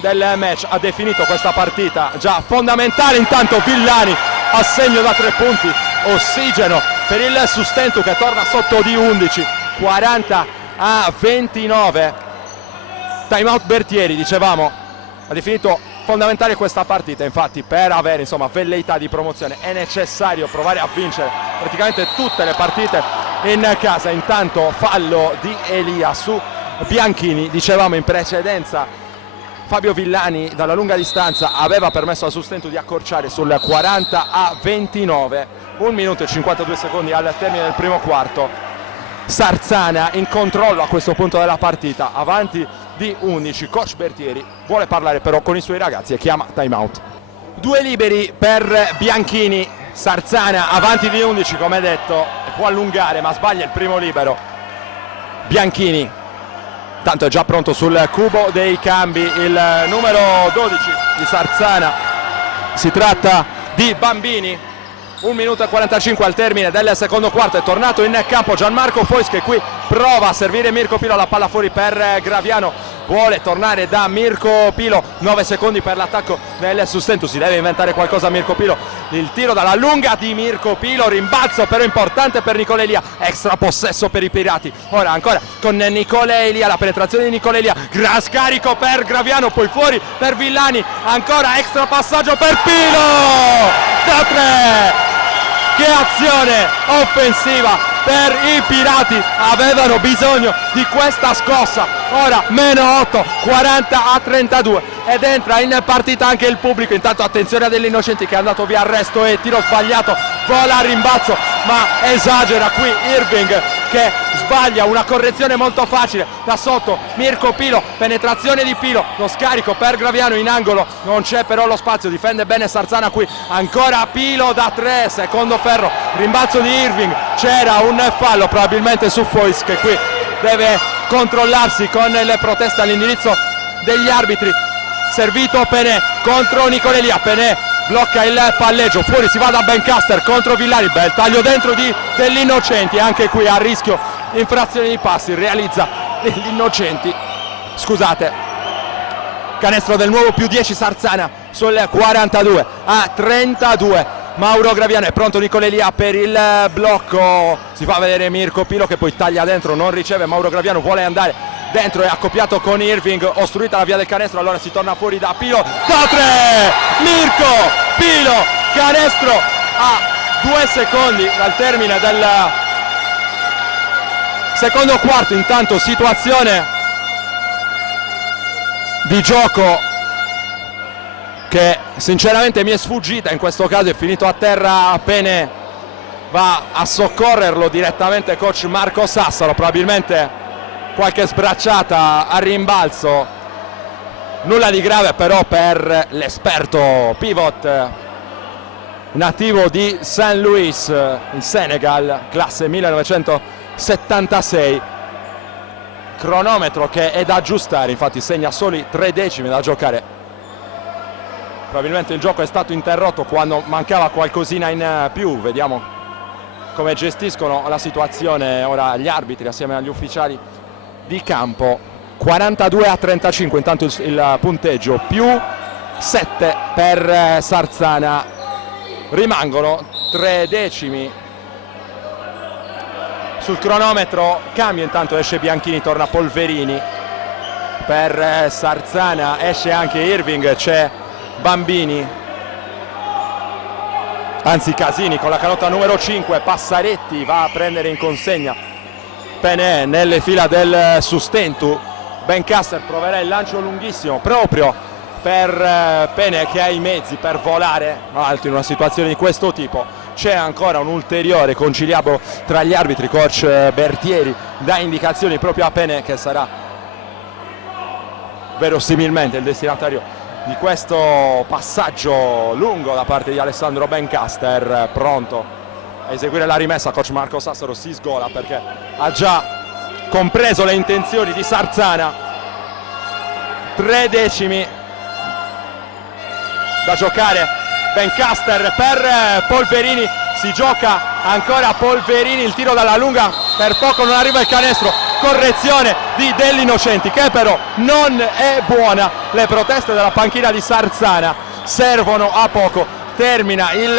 del match ha definito questa partita già fondamentale. Intanto Villani a segno da 3 punti, ossigeno per il Sustentu che torna sotto di 11, 40-29. Timeout Bertieri, dicevamo, ha definito fondamentale questa partita. Infatti per avere velleità di promozione è necessario provare a vincere praticamente tutte le partite in casa. Intanto fallo di Elia su Bianchini, dicevamo in precedenza Fabio Villani dalla lunga distanza aveva permesso al Sustentu di accorciare sul 40-29, 1 minuto e 52 secondi al termine del primo quarto. Sarzana in controllo a questo punto della partita, avanti di 11. Coach Bertieri vuole parlare però con i suoi ragazzi e chiama timeout. 2 liberi per Bianchini. Sarzana avanti di 11, come detto, può allungare ma sbaglia il primo libero. Bianchini tanto è già pronto sul cubo dei cambi il numero 12 di Sarzana, si tratta di Bambini. 1 minuto e 45 al termine del secondo quarto, è tornato in campo Gianmarco Fois, che qui prova a servire Mirko Pilo, la palla fuori per Graviano, vuole tornare da Mirko Pilo, 9 secondi per l'attacco del Sustentu, si deve inventare qualcosa Mirko Pilo, il tiro dalla lunga di Mirko Pilo, rimbalzo però importante per Nicola Elia, extra possesso per i Pirati. Ora ancora con Nicola Elia, la penetrazione di Nicola Elia, gran scarico per Graviano, poi fuori per Villani, ancora extra passaggio per Pilo da 3. Che azione offensiva per i Pirati, avevano bisogno di questa scossa. Ora meno 8, 40-32 ed entra in partita anche il pubblico. Intanto attenzione a degli Innocenti che è andato via arresto e tiro sbagliato, vola a rimbalzo ma esagera qui Irving che sbaglia una correzione molto facile da sotto. Mirko Pilo, penetrazione di Pilo, lo scarico per Graviano in angolo, non c'è però lo spazio, difende bene Sarzana qui, ancora Pilo da 3, secondo ferro, rimbalzo di Irving, c'era un fallo probabilmente su Fois che qui deve controllarsi con le proteste all'indirizzo degli arbitri. Servito Penè contro Nicola Elia, Penè blocca il palleggio, fuori si va da Bencaster contro Villani, bel taglio dentro degli Innocenti, anche qui a rischio infrazione di passi, realizza degli Innocenti, scusate, canestro del nuovo più 10 Sarzana sul 42-32. Mauro Graviano, è pronto Nicola Elia per il blocco, si fa vedere Mirko Pilo che poi taglia dentro, non riceve, Mauro Graviano vuole andare dentro, è accoppiato con Irving, ostruita la via del canestro, allora si torna fuori da Pilo, da 3, Mirko Pilo, canestro a 2 secondi dal termine del secondo quarto. Intanto situazione di gioco che sinceramente mi è sfuggita, in questo caso è finito a terra Penè, va a soccorrerlo direttamente coach Marco Sassaro, probabilmente qualche sbracciata a rimbalzo, nulla di grave però per l'esperto pivot nativo di Saint Louis in Senegal, classe 1976, cronometro che è da aggiustare, infatti segna soli 3 decimi da giocare. Probabilmente il gioco è stato interrotto quando mancava qualcosina in più, vediamo come gestiscono la situazione ora gli arbitri assieme agli ufficiali di campo. 42-35 intanto il punteggio, più 7 per Sarzana, rimangono 3 decimi sul cronometro, cambio, intanto esce Bianchini, torna Polverini per Sarzana, esce anche Irving, c'è Bambini, anzi Casini con la canotta numero 5, Passaretti va a prendere in consegna Penè nelle fila del Sustentu, Bencaster proverà il lancio lunghissimo proprio per Pene, che ha i mezzi per volare alto in una situazione di questo tipo. C'è ancora un ulteriore conciliabolo tra gli arbitri. Coach Bertieri dà indicazioni proprio a Pene, che sarà verosimilmente il destinatario di questo passaggio lungo da parte di Alessandro Bencaster, pronto a eseguire la rimessa. Coach Marco Sassaro si sgola perché ha già compreso le intenzioni di Sarzana. 3 decimi da giocare. Bencaster per Polverini, si gioca ancora Polverini, il tiro dalla lunga per poco non arriva il canestro. Correzione di Dell'Innocenti, che però non è buona. Le proteste della panchina di Sarzana servono a poco. Termina il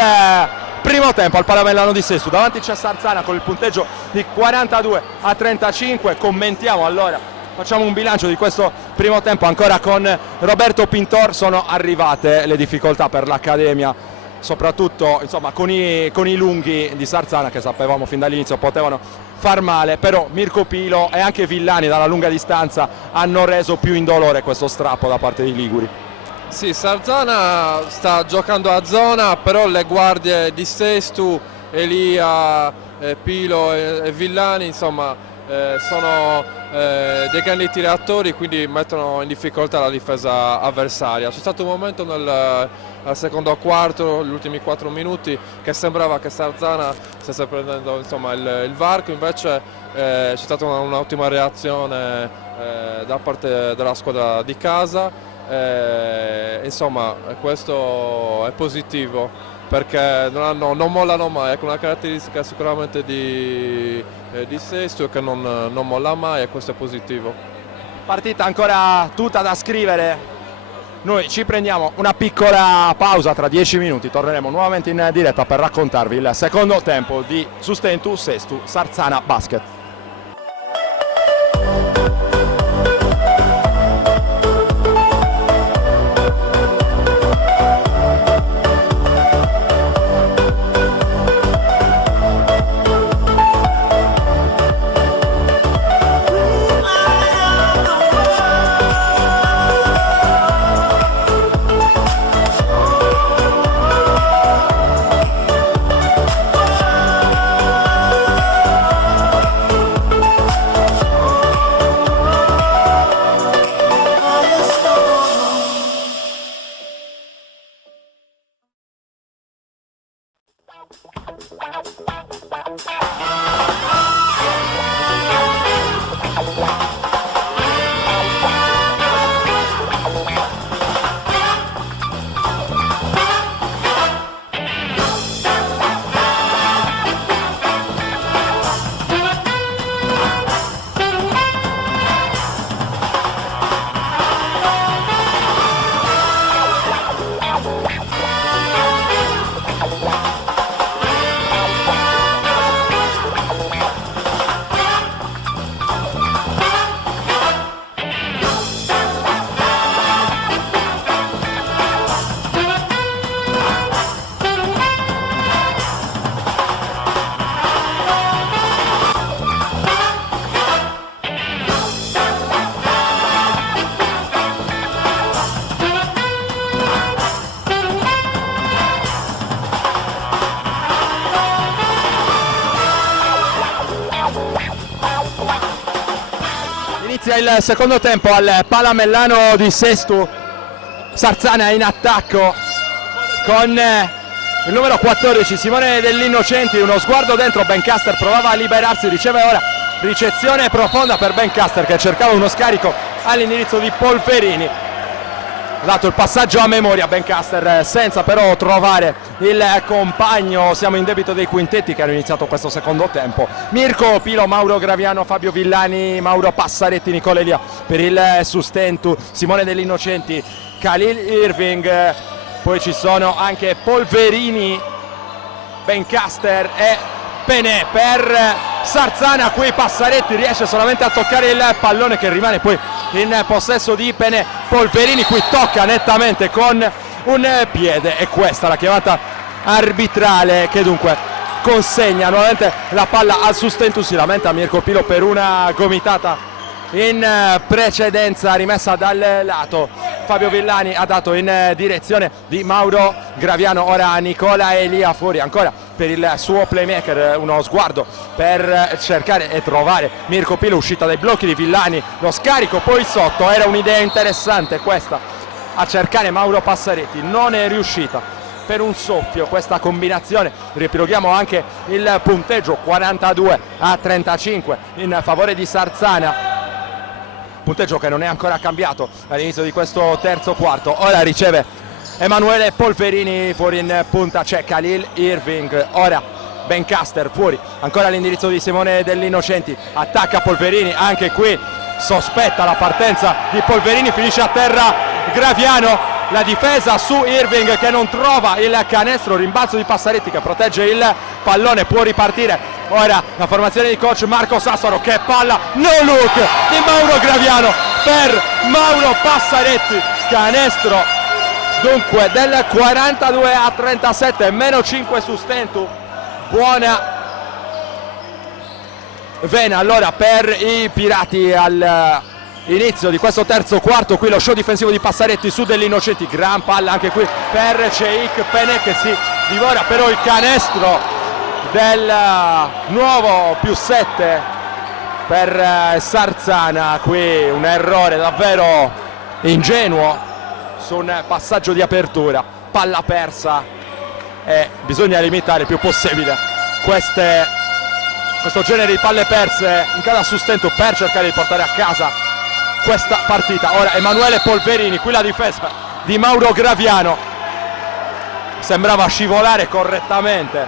primo tempo al Palamellano di Sesto. Davanti c'è Sarzana con il punteggio di 42-35. Commentiamo allora, facciamo un bilancio di questo primo tempo ancora con Roberto Pintor. Sono arrivate le difficoltà per l'Accademia, soprattutto insomma con i lunghi di Sarzana, che sapevamo fin dall'inizio potevano far male, però Mirko Pilo e anche Villani dalla lunga distanza hanno reso più indolore questo strappo da parte dei liguri. Sì, Sarzana sta giocando a zona, però le guardie di Sestu, Elia, Pilo e Villani insomma sono dei grandi tiratori, quindi mettono in difficoltà la difesa avversaria. C'è stato un momento al secondo quarto, gli ultimi 4 minuti, che sembrava che Sarzana stesse prendendo insomma, il varco, invece c'è stata un'ottima reazione da parte della squadra di casa. Insomma, questo è positivo perché non mollano mai, ecco, una caratteristica sicuramente di Sesto, che non molla mai, e questo è positivo. Partita ancora tutta da scrivere. Noi ci prendiamo una piccola pausa, tra 10 minuti torneremo nuovamente in diretta per raccontarvi il secondo tempo di Sustentu Sestu Sarzana Basket. Il secondo tempo al Palamellano di Sestu. Sarzana in attacco con il numero 14 Simone Dell'Innocenti, uno sguardo dentro. Bencaster provava a liberarsi, riceve ora ricezione profonda per Bencaster, che cercava uno scarico all'indirizzo di Polverini. Ha dato il passaggio a memoria Bencaster senza però trovare il compagno. Siamo in debito dei quintetti che hanno iniziato questo secondo tempo. Mirko Pilo, Mauro Graviano, Fabio Villani, Mauro Passaretti, Nicola Elia per il Sustentu, Simone Dell'Innocenti, Khalil Irving, poi ci sono anche Polverini, Bencaster e Pene per Sarzana. Qui Passaretti riesce solamente a toccare il pallone, che rimane poi in possesso di Pene. Polverini qui tocca nettamente con un piede, e questa la chiamata arbitrale, che dunque consegna nuovamente la palla al Sustentu. Si lamenta Mirko Pilo per una gomitata in precedenza rimessa dal lato Fabio Villani ha dato in direzione di Mauro Graviano. Ora Nicola Elia fuori ancora per il suo playmaker, uno sguardo per cercare e trovare Mirko Pilo, uscita dai blocchi di Villani, lo scarico poi sotto, era un'idea interessante questa a cercare Mauro Passaretti, non è riuscita per un soffio questa combinazione. Riepiloghiamo anche il punteggio, 42-35 in favore di Sarzana, punteggio che non è ancora cambiato all'inizio di questo terzo quarto. Ora riceve Emanuele Polverini, fuori in punta c'è Khalil Irving, ora Bencaster fuori, ancora l'indirizzo di Simone Dell'Innocenti, attacca Polverini, anche qui sospetta la partenza di Polverini, finisce a terra Graviano, la difesa su Irving che non trova il canestro, rimbalzo di Passaretti che protegge il pallone, può ripartire ora la formazione di coach Marco Sassaro, che palla no look di Mauro Graviano per Mauro Passaretti, canestro dunque del 42-37, meno 5 su Stentu, buona vena allora per i Pirati all'inizio di questo terzo quarto. Qui lo show difensivo di Passaretti su Dell'Innocenti, gran palla anche qui per Ceik Pene che si divora però il canestro del nuovo +7 per Sarzana. Qui un errore davvero ingenuo su un passaggio di apertura, palla persa e bisogna limitare il più possibile questo genere di palle perse in cada sustento per cercare di portare a casa questa partita. Ora Emanuele Polverini, qui la difesa di Mauro Graviano, sembrava scivolare correttamente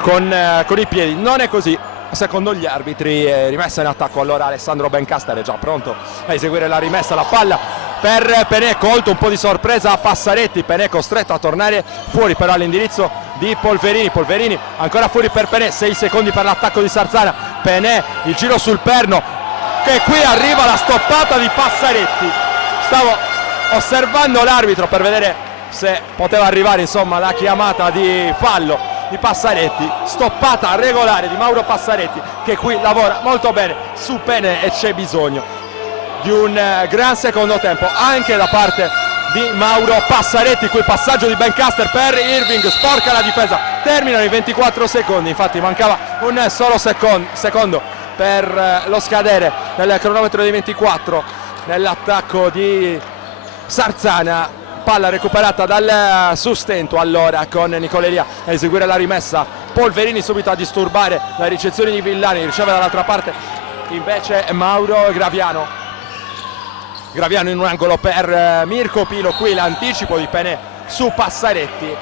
con i piedi, non è così secondo gli arbitri. Rimessa in attacco allora Alessandro Bencaster, è già pronto a eseguire la rimessa, la palla per Penè, colto un po' di sorpresa a Passaretti, Penè costretto a tornare fuori però all'indirizzo di Polverini ancora fuori per Penè, 6 secondi per l'attacco di Sarzana, Penè il giro sul perno, che qui arriva la stoppata di Passaretti. Stavo osservando l'arbitro per vedere se poteva arrivare insomma la chiamata di fallo di Passaretti, stoppata regolare di Mauro Passaretti che qui lavora molto bene su Penè e c'è bisogno di un gran secondo tempo anche da parte di Mauro Passaretti. Qui passaggio di Bencaster per Irving, sporca la difesa, terminano i 24 secondi, infatti mancava un solo secondo per lo scadere del cronometro dei 24 nell'attacco di Sarzana. Palla recuperata dal sustento allora con Nicolelia a eseguire la rimessa, Polverini subito a disturbare la ricezione di Villani, riceve dall'altra parte invece Mauro Graviano in un angolo per Mirko Pilo, qui l'anticipo di Penè su Passaretti,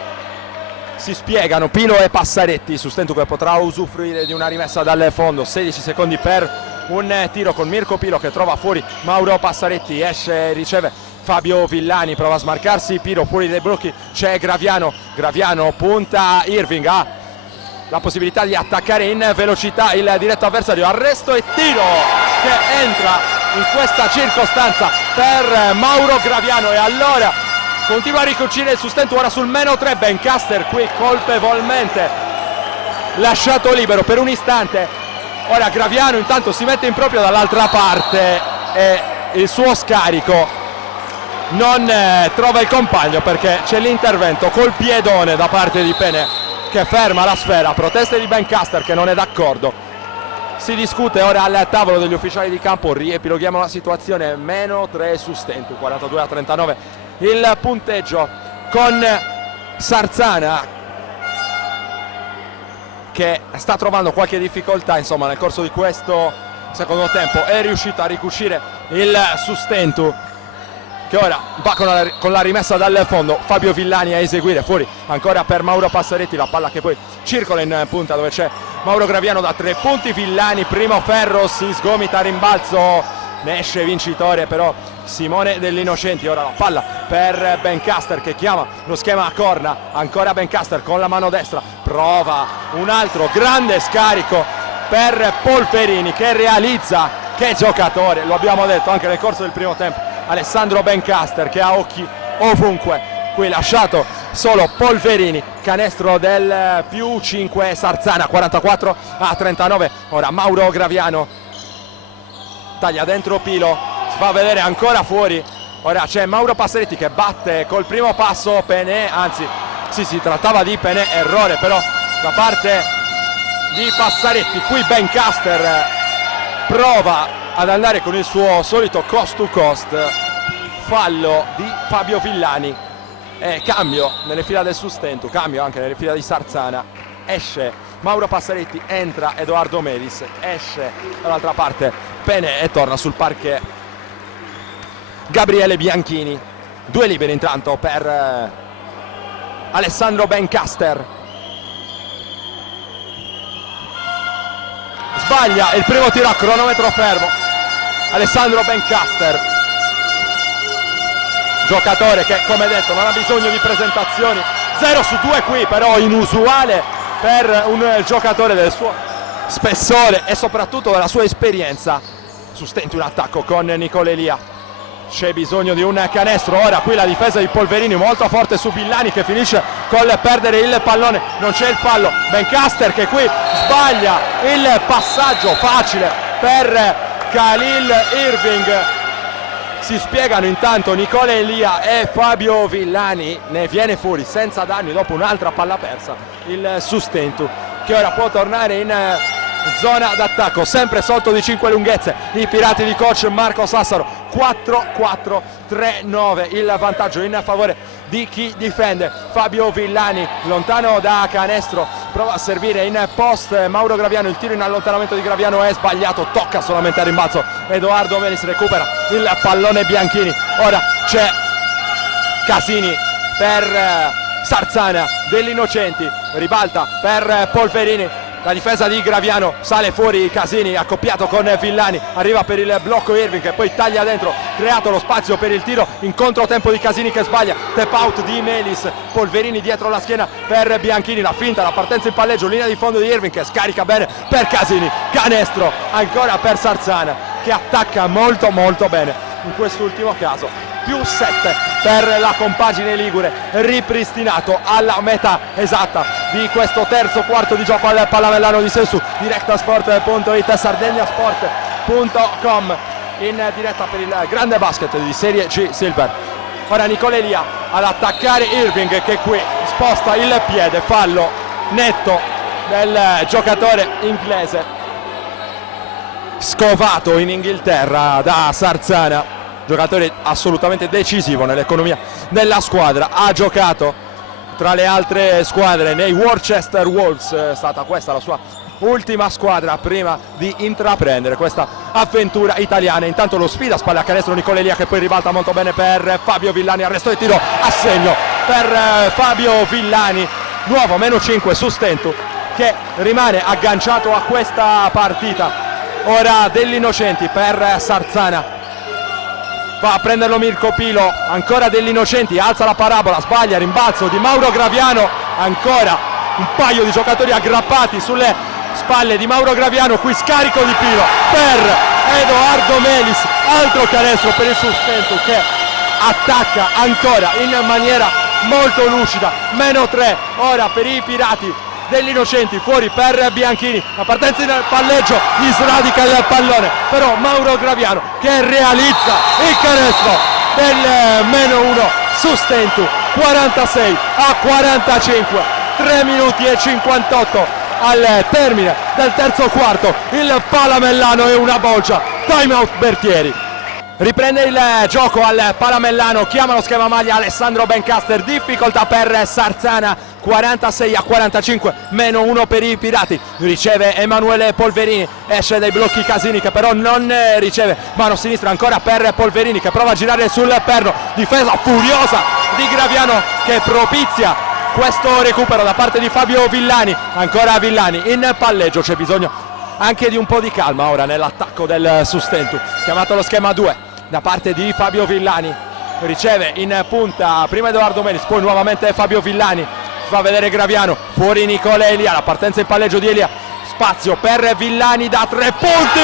si spiegano Pilo e Passaretti, sustento che potrà usufruire di una rimessa dal fondo, 16 secondi per un tiro con Mirko Pilo che trova fuori Mauro Passaretti, esce, riceve Fabio Villani, prova a smarcarsi Pilo, fuori dai blocchi c'è Graviano punta Irving, ha la possibilità di attaccare in velocità il diretto avversario, arresto e tiro che entra in questa circostanza per Mauro Graviano e allora continua a ricucire il sustento ora sul -3. Bencaster qui colpevolmente lasciato libero per un istante, ora Graviano intanto si mette in proprio dall'altra parte e il suo scarico non trova il compagno perché c'è l'intervento col piedone da parte di Penè che ferma la sfera, proteste di Bencaster che non è d'accordo. Si discute ora al tavolo degli ufficiali di campo, riepiloghiamo la situazione, -3 su Stentu, 42-39 il punteggio, con Sarzana che sta trovando qualche difficoltà insomma nel corso di questo secondo tempo, è riuscito a ricucire il Sustentu che ora va con la rimessa dal fondo, Fabio Villani a eseguire, fuori ancora per Mauro Passaretti, la palla che poi circola in punta dove c'è Mauro Graviano da 3 punti, Villani primo ferro, si sgomita a rimbalzo, ne esce vincitore però Simone Dell'Innocenti. Ora la palla per Bencaster che chiama lo schema a corna, ancora Bencaster con la mano destra, prova un altro grande scarico per Polverini che realizza, che giocatore, lo abbiamo detto anche nel corso del primo tempo, Alessandro Bencaster che ha occhi ovunque, qui lasciato solo Polverini, canestro del +5 Sarzana, 44-39. Ora Mauro Graviano taglia dentro Pilo, si fa vedere ancora fuori Ora c'è Mauro Passaretti che batte col primo passo Pené, anzi sì, si trattava di Pené, errore però da parte di Passaretti. Qui Bencaster prova ad andare con il suo solito cost to cost, fallo di Fabio Villani e cambio nelle fila del Sustento, cambio anche nelle fila di Sarzana. Esce Mauro Passaretti, entra Edoardo Melis, esce dall'altra parte Pené e torna sul parquet Gabriele Bianchini. 2 liberi intanto per Alessandro Bencaster. Sbaglia il primo tiro a cronometro fermo Alessandro Bencaster, giocatore che come detto non ha bisogno di presentazioni. 0 su 2 qui, però inusuale per un giocatore del suo spessore e soprattutto della sua esperienza. Sustento in attacco con Nicola Elia, c'è bisogno di un canestro. Ora qui la difesa di Polverini molto forte su Villani che finisce col perdere il pallone, non c'è il fallo. Bencaster che qui sbaglia il passaggio facile per Khalil Irving. Si spiegano intanto Nicola Elia e Fabio Villani, ne viene fuori senza danni dopo un'altra palla persa il Sustento, che ora può tornare in zona d'attacco, sempre sotto di 5 lunghezze i pirati di coach Marco Sassaro. 4-4-3-9 il vantaggio in favore di chi difende. Fabio Villani lontano da canestro, prova a servire in post Mauro Graviano, il tiro in allontanamento di Graviano è sbagliato, tocca solamente a rimbalzo Edoardo Melis, recupera il pallone Bianchini. Ora c'è Casini per Sarzana, degli Innocenti, ribalta per Polverini. La difesa di Graviano, sale fuori Casini accoppiato con Villani, arriva per il blocco Irving che poi taglia dentro, creato lo spazio per il tiro in controtempo di Casini che sbaglia, tap out di Melis, Polverini dietro la schiena per Bianchini, la finta, la partenza in palleggio, linea di fondo di Irving che scarica bene per Casini, canestro ancora per Sarzana che attacca molto bene in quest'ultimo caso. Più 7 per la compagine ligure, ripristinato alla metà esatta di questo terzo quarto di gioco al Palamellano di Sessu. Directasport.it, sardegnasport.com in diretta per il grande basket di Serie G Silver. Ora Nicola Elia ad attaccare Irving che qui sposta il piede, fallo netto del giocatore inglese scovato in Inghilterra da Sarzana, giocatore assolutamente decisivo nell'economia della squadra. Ha giocato tra le altre squadre nei Worcester Wolves, è stata questa la sua ultima squadra prima di intraprendere questa avventura italiana. Intanto lo sfida, spalla a canestro Nicola Elia che poi ribalta molto bene per Fabio Villani, arresto e tiro a segno per Fabio Villani. Nuovo -5 Sustento che rimane agganciato a questa partita. Ora degli Innocenti per Sarzana, va a prenderlo Mirko Pilo, ancora degli Innocenti, alza la parabola, sbaglia, rimbalzo di Mauro Graviano, ancora un paio di giocatori aggrappati sulle spalle di Mauro Graviano, qui scarico di Pilo per Edoardo Melis, altro canestro per il Sustento che attacca ancora in maniera molto lucida. -3 ora per i pirati degli Innocenti, fuori per Bianchini, la partenza in palleggio, gli sradica il pallone, però Mauro Graviano che realizza il canestro del -1 Sustento. 46-45, 3 minuti e 58 al termine del terzo quarto, il Palamellano è una bolgia. Time out Bertieri. Riprende il gioco al Palamellano, chiama lo schema maglia Alessandro Bencaster, difficoltà per Sarzana, 46-45, -1 per i pirati. Riceve Emanuele Polverini, esce dai blocchi Casini che però non riceve, mano sinistra ancora per Polverini che prova a girare sul perno, difesa furiosa di Graviano che propizia questo recupero da parte di Fabio Villani. Ancora Villani in palleggio, c'è bisogno anche di un po' di calma ora nell'attacco del Sustento. Chiamato lo schema 2 da parte di Fabio Villani, riceve in punta prima Edoardo Melis, poi nuovamente Fabio Villani, fa vedere Graviano, fuori Nicola Elia, la partenza in palleggio di Elia, spazio per Villani da 3 punti,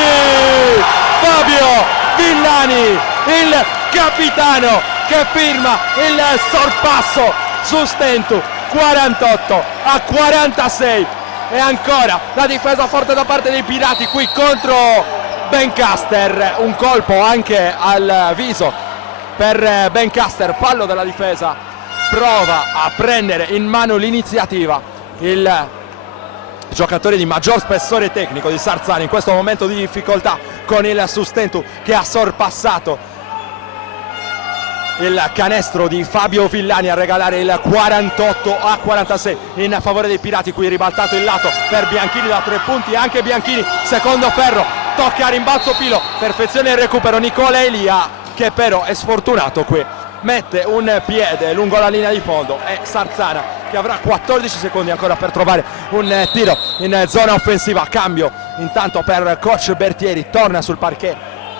Fabio Villani, il capitano che firma il sorpasso Sustento, 48-46. E ancora la difesa forte da parte dei pirati qui contro Bencaster, un colpo anche al viso per Bencaster, fallo della difesa, prova a prendere in mano l'iniziativa il giocatore di maggior spessore tecnico di Sarzana in questo momento di difficoltà, con il Sustentu che ha sorpassato il canestro di Fabio Villani a regalare il 48-46 in favore dei Pirati. Qui ribaltato il lato per Bianchini da 3 punti, anche Bianchini, secondo ferro, tocca a rimbalzo Pilo, perfezione il recupero Nicola Elia, che però è sfortunato qui, mette un piede lungo la linea di fondo, e Sarzana che avrà 14 secondi ancora per trovare un tiro in zona offensiva. Cambio intanto per coach Bertieri, torna sul parquet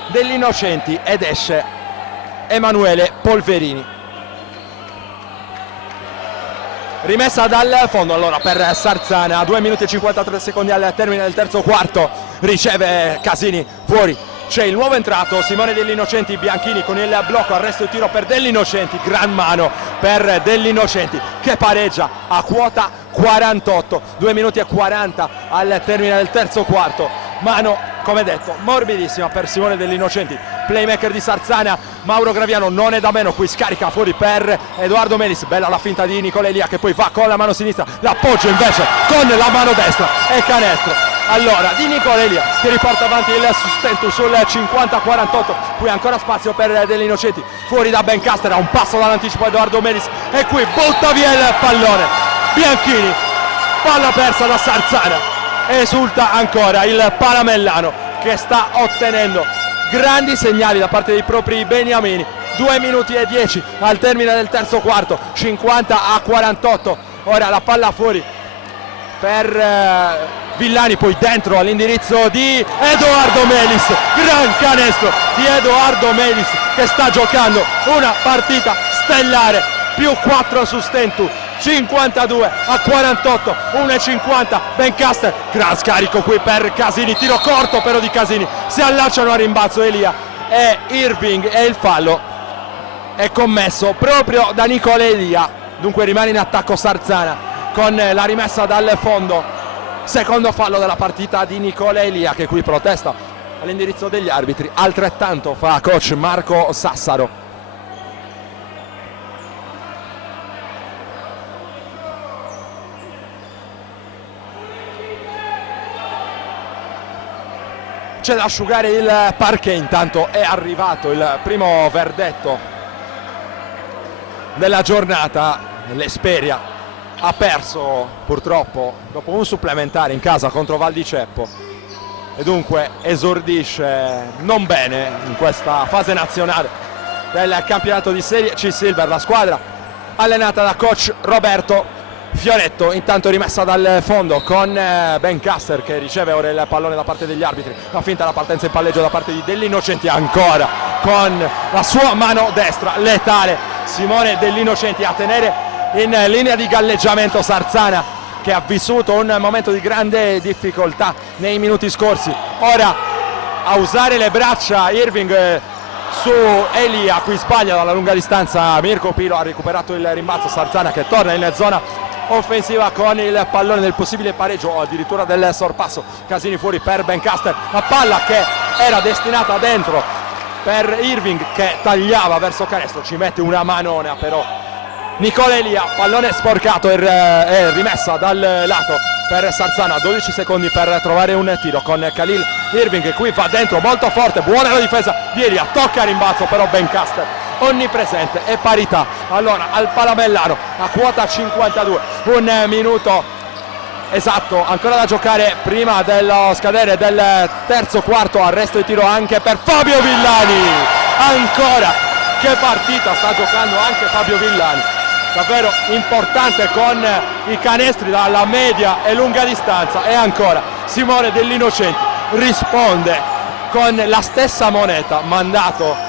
degli Innocenti ed esce Emanuele Polverini. Rimessa dal fondo allora per Sarzana, 2 minuti e 53 secondi al termine del terzo quarto, riceve Casini fuori, c'è il nuovo entrato Simone Degli Innocenti, Bianchini con il blocco, arresto e tiro per Degli Innocenti, gran mano per Degli Innocenti che pareggia a quota 48, 2 minuti e 40 al termine del terzo quarto, mano come detto morbidissima per Simone Degli Innocenti, playmaker di Sarzana. Mauro Graviano non è da meno, qui scarica fuori per Edoardo Melis, bella la finta di Nicola Elia che poi va con la mano sinistra, l'appoggio invece con la mano destra e canestro allora di Nicola Elia che riporta avanti il Sustentu sul 50-48. Qui ancora spazio per Degli Innocenti, fuori da Bencaster, a un passo dall'anticipo Edoardo Melis e qui butta via il pallone Bianchini, palla persa da Sarzana. Esulta ancora il Palamellano che sta ottenendo grandi segnali da parte dei propri beniamini. 2 minuti e 10 al termine del terzo quarto, 50-48. Ora la palla fuori per Villani, poi dentro all'indirizzo di Edoardo Melis, gran canestro di Edoardo Melis che sta giocando una partita stellare, più 4 Sustentu, 52-48, 1,50 Bencaster, gran scarico qui per Casini, tiro corto però di Casini, si allacciano a rimbalzo Elia e Irving e il fallo è commesso proprio da Nicola Elia. Dunque rimane in attacco Sarzana con la rimessa dal fondo, secondo fallo della partita di Nicola Elia che qui protesta all'indirizzo degli arbitri, altrettanto fa coach Marco Sassaro. C'è da asciugare il parquet, intanto è arrivato il primo verdetto della giornata. L'Esperia ha perso purtroppo dopo un supplementare in casa contro Val di Ceppo e dunque esordisce non bene in questa fase nazionale del campionato di Serie C Silver. La squadra allenata da coach Roberto Fioretto, intanto rimessa dal fondo con Bencaster che riceve ora il pallone da parte degli arbitri, la finta la partenza in palleggio da parte di Degli Innocenti, ancora con la sua mano destra letale Simone Degli Innocenti a tenere in linea di galleggiamento Sarzana che ha vissuto un momento di grande difficoltà nei minuti scorsi. Ora a usare le braccia Irving su Elia, qui sbaglia dalla lunga distanza Mirko Pilo, ha recuperato il rimbalzo Sarzana che torna in zona offensiva con il pallone del possibile pareggio o addirittura del sorpasso. Casini fuori per Bencaster, la palla che era destinata dentro per Irving che tagliava verso canestro, ci mette una manona però Nicola Elia, pallone sporcato e rimessa dal lato per Sarzana, 12 secondi per trovare un tiro con Khalil Irving che qui va dentro molto forte, buona la difesa di Elia, tocca a rimbalzo però Bencaster onnipresente e parità allora al Palamellano a quota 52, 1 minuto esatto ancora da giocare prima dello scadere del terzo quarto. Arresto e tiro anche per Fabio Villani, ancora che partita sta giocando anche Fabio Villani, davvero importante con i canestri dalla media e lunga distanza. E ancora Simone Degli Innocenti risponde con la stessa moneta, mandato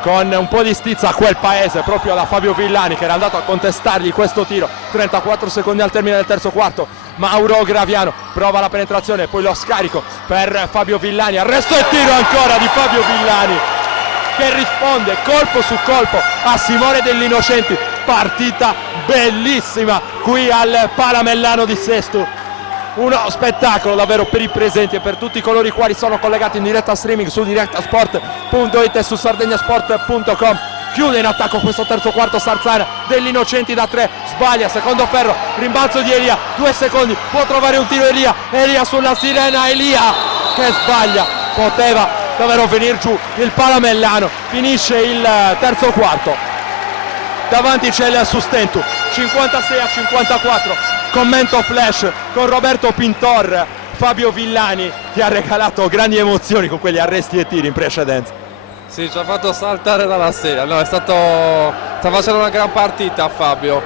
con un po' di stizza a quel paese proprio da Fabio Villani che era andato a contestargli questo tiro. 34 secondi al termine del terzo quarto, Mauro Graviano prova la penetrazione, poi lo scarico per Fabio Villani, arresto e tiro ancora di Fabio Villani che risponde colpo su colpo a Simone Degli Innocenti. Partita bellissima qui al Palamellano di Sesto, uno spettacolo davvero per i presenti e per tutti coloro i quali sono collegati in diretta streaming su direttasport.it e su sardegnasport.com. Chiude in attacco questo terzo quarto Sarzana, dell'Innocenti da 3, sbaglia, secondo ferro, rimbalzo di Elia, 2 secondi, può trovare un tiro Elia sulla sirena, Elia che sbaglia, poteva davvero venire giù il Palamellano. Finisce il terzo quarto, davanti c'è il Sustentu, 56-54, commento flash con Roberto Pintor. Fabio Villani ti ha regalato grandi emozioni con quegli arresti e tiri in precedenza. Sì, ci ha fatto saltare dalla sedia, no, sta facendo una gran partita Fabio.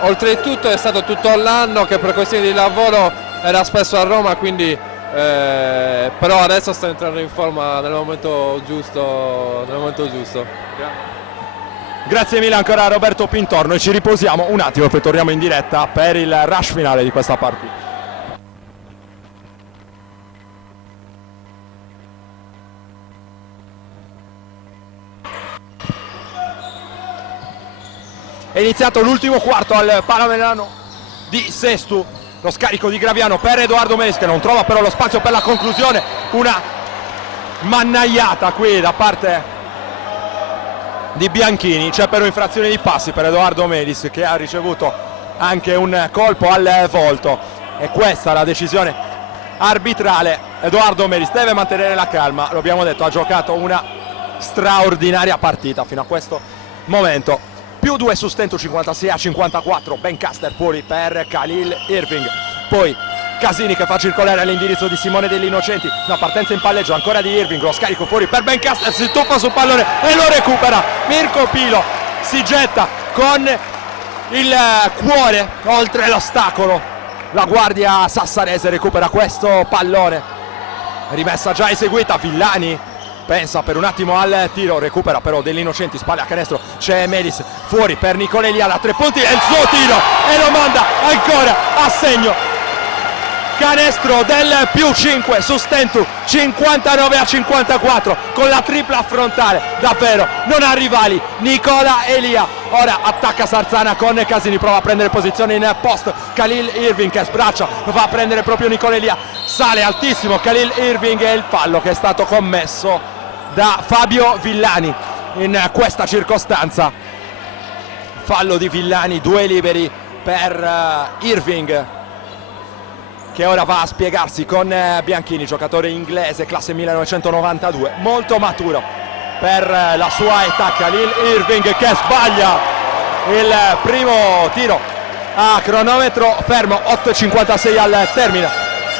Oltretutto è stato tutto l'anno che per questioni di lavoro era spesso a Roma, quindi però adesso sta entrando in forma nel momento giusto. Grazie mille ancora a Roberto Pintor, noi ci riposiamo un attimo e poi torniamo in diretta per il rush finale di questa partita. È iniziato l'ultimo quarto al Palamellano di Sestu, lo scarico di Graviano per Edoardo Melis che non trova però lo spazio per la conclusione, una mannaiata qui da parte di Bianchini, c'è però infrazione di passi per Edoardo Melis che ha ricevuto anche un colpo al volto e questa è la decisione arbitrale. Edoardo Melis deve mantenere la calma, lo abbiamo detto, ha giocato una straordinaria partita fino a questo momento. Più 2 Sustentu, 56-54, Bencaster fuori per Khalil Irving, poi Casini che fa circolare all'indirizzo di Simone dell'Innocenti, una partenza in palleggio ancora di Irving, lo scarico fuori per Bencaster, si tuffa sul pallone e lo recupera Mirko Pilo, si getta con il cuore oltre l'ostacolo, la guardia sassarese recupera questo pallone, rimessa già eseguita, Villani pensa per un attimo al tiro, recupera però dell'Innocenti, spalle a canestro, c'è Melis fuori per Nicola Elia da 3 punti e il suo tiro e lo manda ancora a segno. Canestro del più 5 Sustentu, 59-54 con la tripla frontale, davvero non ha rivali Nicola Elia. Ora attacca Sarzana con Casini, prova a prendere posizione in post, Khalil Irving che sbraccia, lo va a prendere proprio Nicola Elia, sale altissimo Khalil Irving e il fallo che è stato commesso da Fabio Villani in questa circostanza. Fallo di Villani, 2 liberi per Irving che ora va a spiegarsi con Bianchini, giocatore inglese classe 1992, molto maturo per la sua età. Khalil Irving che sbaglia il primo tiro a cronometro fermo, 8:56 al termine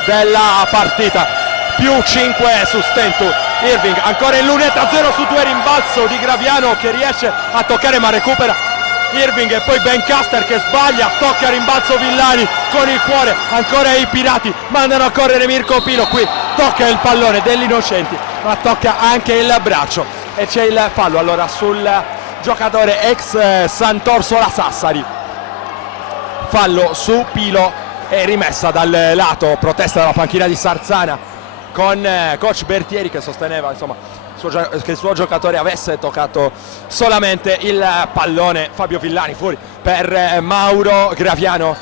della partita, più 5 Sustentu. Irving ancora in lunetta, 0 su 2, rimbalzo di Graviano che riesce a toccare ma recupera Irving e poi Bencaster che sbaglia, tocca rimbalzo Villani con il cuore, ancora i Pirati mandano a correre Mirko Pilo, qui tocca il pallone dell'Innocenti ma tocca anche il braccio e c'è il fallo allora sul giocatore ex Sant'Orsola Sassari, fallo su Pilo e rimessa dal lato, protesta dalla panchina di Sarzana con coach Bertieri che sosteneva insomma che il suo giocatore avesse toccato solamente il pallone. Fabio Villani fuori per Mauro Graviano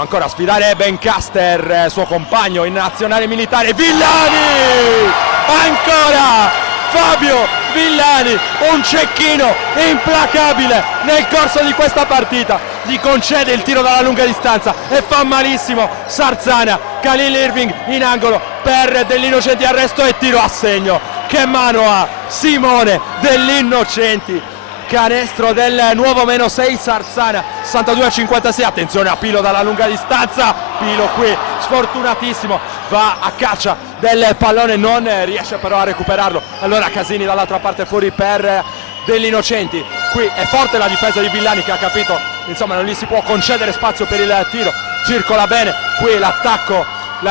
ancora a sfidare Bencaster, suo compagno in nazionale militare, Villani ancora Fabio Villani, un cecchino implacabile nel corso di questa partita, gli concede il tiro dalla lunga distanza e fa malissimo Sarzana. Khalil Irving in angolo per dell'Innocenti, arresto e tiro a segno, che mano ha Simone dell'Innocenti, canestro del nuovo -6 Sarzana, 62-56, attenzione a Pilo dalla lunga distanza, Pilo qui sfortunatissimo, va a caccia del pallone, non riesce però a recuperarlo, allora Casini dall'altra parte fuori per dell'Innocenti, qui è forte la difesa di Villani che ha capito, insomma non gli si può concedere spazio per il tiro, circola bene, qui l'attacco,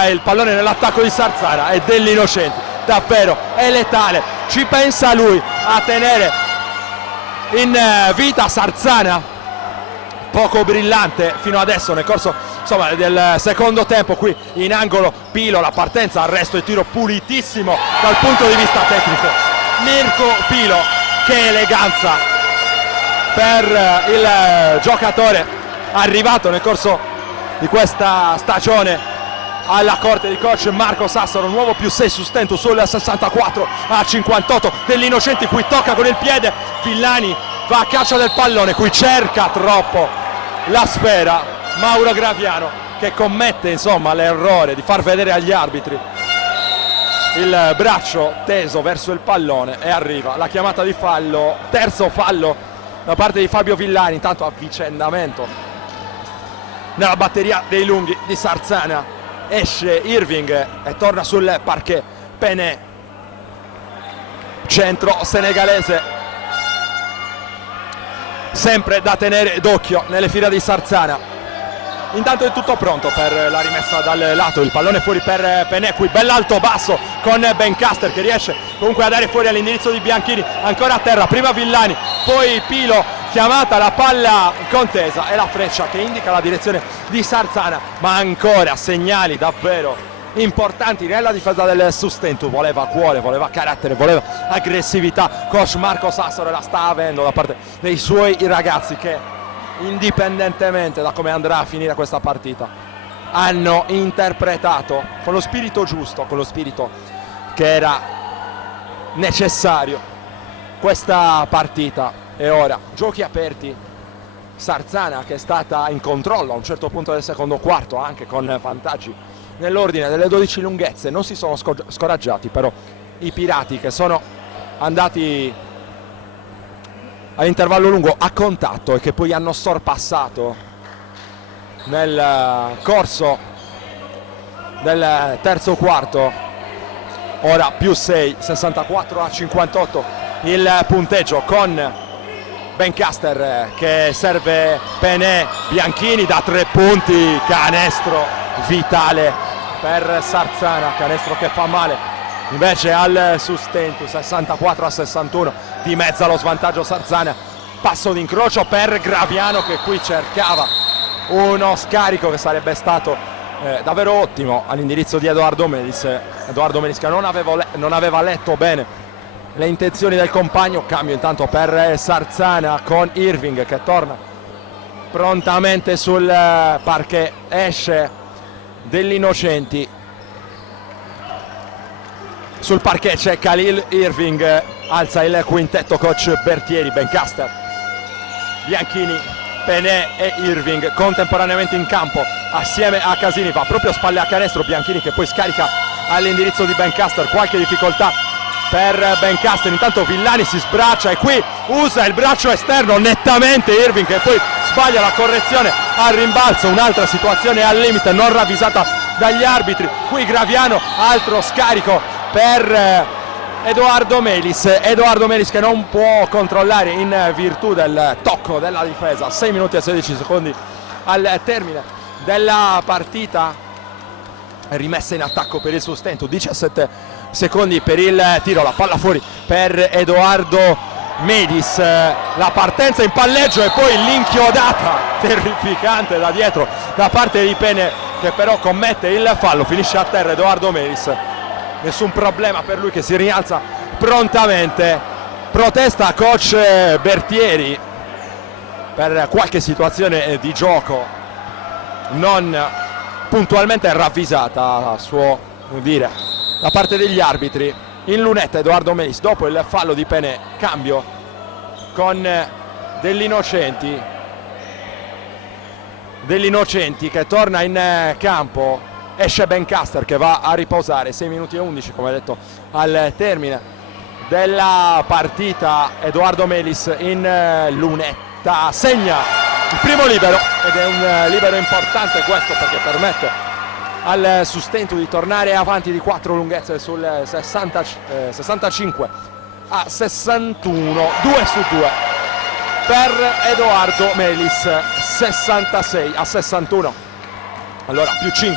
il pallone nell'attacco di Sarzana e dell'Innocenti, davvero è letale, ci pensa lui a tenere in vita Sarzana, poco brillante fino adesso nel corso insomma del secondo tempo. Qui in angolo Pilo, la partenza, arresto e tiro pulitissimo dal punto di vista tecnico, Mirko Pilo, che eleganza per il giocatore arrivato nel corso di questa stagione alla corte di coach Marco Sassaro. Nuovo +6 su Stentu sul 64-58 dell'Innocenti, qui tocca con il piede Villani, va a caccia del pallone, qui cerca troppo la sfera Mauro Graviano, che commette insomma l'errore di far vedere agli arbitri il braccio teso verso il pallone e arriva la chiamata di fallo, terzo fallo da parte di Fabio Villani. Intanto avvicendamento nella batteria dei lunghi di Sarzana, esce Irving e torna sul parquet Pené, centro senegalese sempre da tenere d'occhio nelle fila di Sarzana. Intanto è tutto pronto per la rimessa dal lato, il pallone fuori per Pené, qui bell'alto basso con Bencaster che riesce comunque a dare fuori all'indirizzo di Bianchini, ancora a terra, prima Villani, poi Pilo, chiamata la palla contesa e la freccia che indica la direzione di Sarzana, ma ancora segnali davvero importanti nella difesa del Sustentu. Voleva cuore, voleva carattere, voleva aggressività coach Marco Sassaro, la sta avendo da parte dei suoi ragazzi che, indipendentemente da come andrà a finire questa partita, hanno interpretato con lo spirito giusto, con lo spirito che era necessario questa partita. E ora giochi aperti, Sarzana che è stata in controllo a un certo punto del secondo quarto, anche con vantaggi nell'ordine delle 12 lunghezze. Non si sono scoraggiati però i pirati, che sono andati all'intervallo lungo a contatto e che poi hanno sorpassato nel corso del terzo quarto. Ora +6, 64-58 il punteggio, con Bencaster che serve Pené, Bianchini da 3 punti, canestro vitale per Sarzana, canestro che fa male invece al Sustentu. 64-61, di mezzo allo svantaggio Sarzana, passo d'incrocio per Graviano che qui cercava uno scarico che sarebbe stato davvero ottimo all'indirizzo di Edoardo Melis che non aveva letto bene le intenzioni del compagno. Cambio intanto per Sarzana con Irving che torna prontamente sul parquet, esce dell'Innocenti, sul parquet c'è Khalil Irving, alza il quintetto coach Bertieri, Bencaster, Bianchini, Pené e Irving contemporaneamente in campo assieme a Casini. Va proprio a spalle a canestro Bianchini che poi scarica all'indirizzo di Bencaster, qualche difficoltà per Bencaster. Intanto Villani si sbraccia e qui usa il braccio esterno nettamente Irving che poi sbaglia la correzione al rimbalzo. Un'altra situazione al limite non ravvisata dagli arbitri. Qui Graviano, altro scarico per Edoardo Melis che non può controllare in virtù del tocco della difesa. 6 minuti e 16 secondi al termine della partita, rimessa in attacco per il Sustentu, 17 secondi per il tiro, la palla fuori per Edoardo Melis, la partenza in palleggio e poi l'inchiodata terrificante da dietro da parte di Pené che però commette il fallo, finisce a terra Edoardo Melis. Nessun problema per lui che si rialza prontamente, protesta coach Bertieri per qualche situazione di gioco non puntualmente ravvisata a suo dire da parte degli arbitri. In lunetta Edoardo Melis dopo il fallo di Pené, cambio con dell'Innocenti che torna in campo, esce Bencaster che va a riposare. 6 minuti e 11 come detto al termine della partita. Edoardo Melis in lunetta segna il primo libero ed è un libero importante questo perché permette al Sustentu di tornare avanti di 4 lunghezze sul 65 a 61, 2 su 2 per Edoardo Melis, 66 a 61. Allora +5,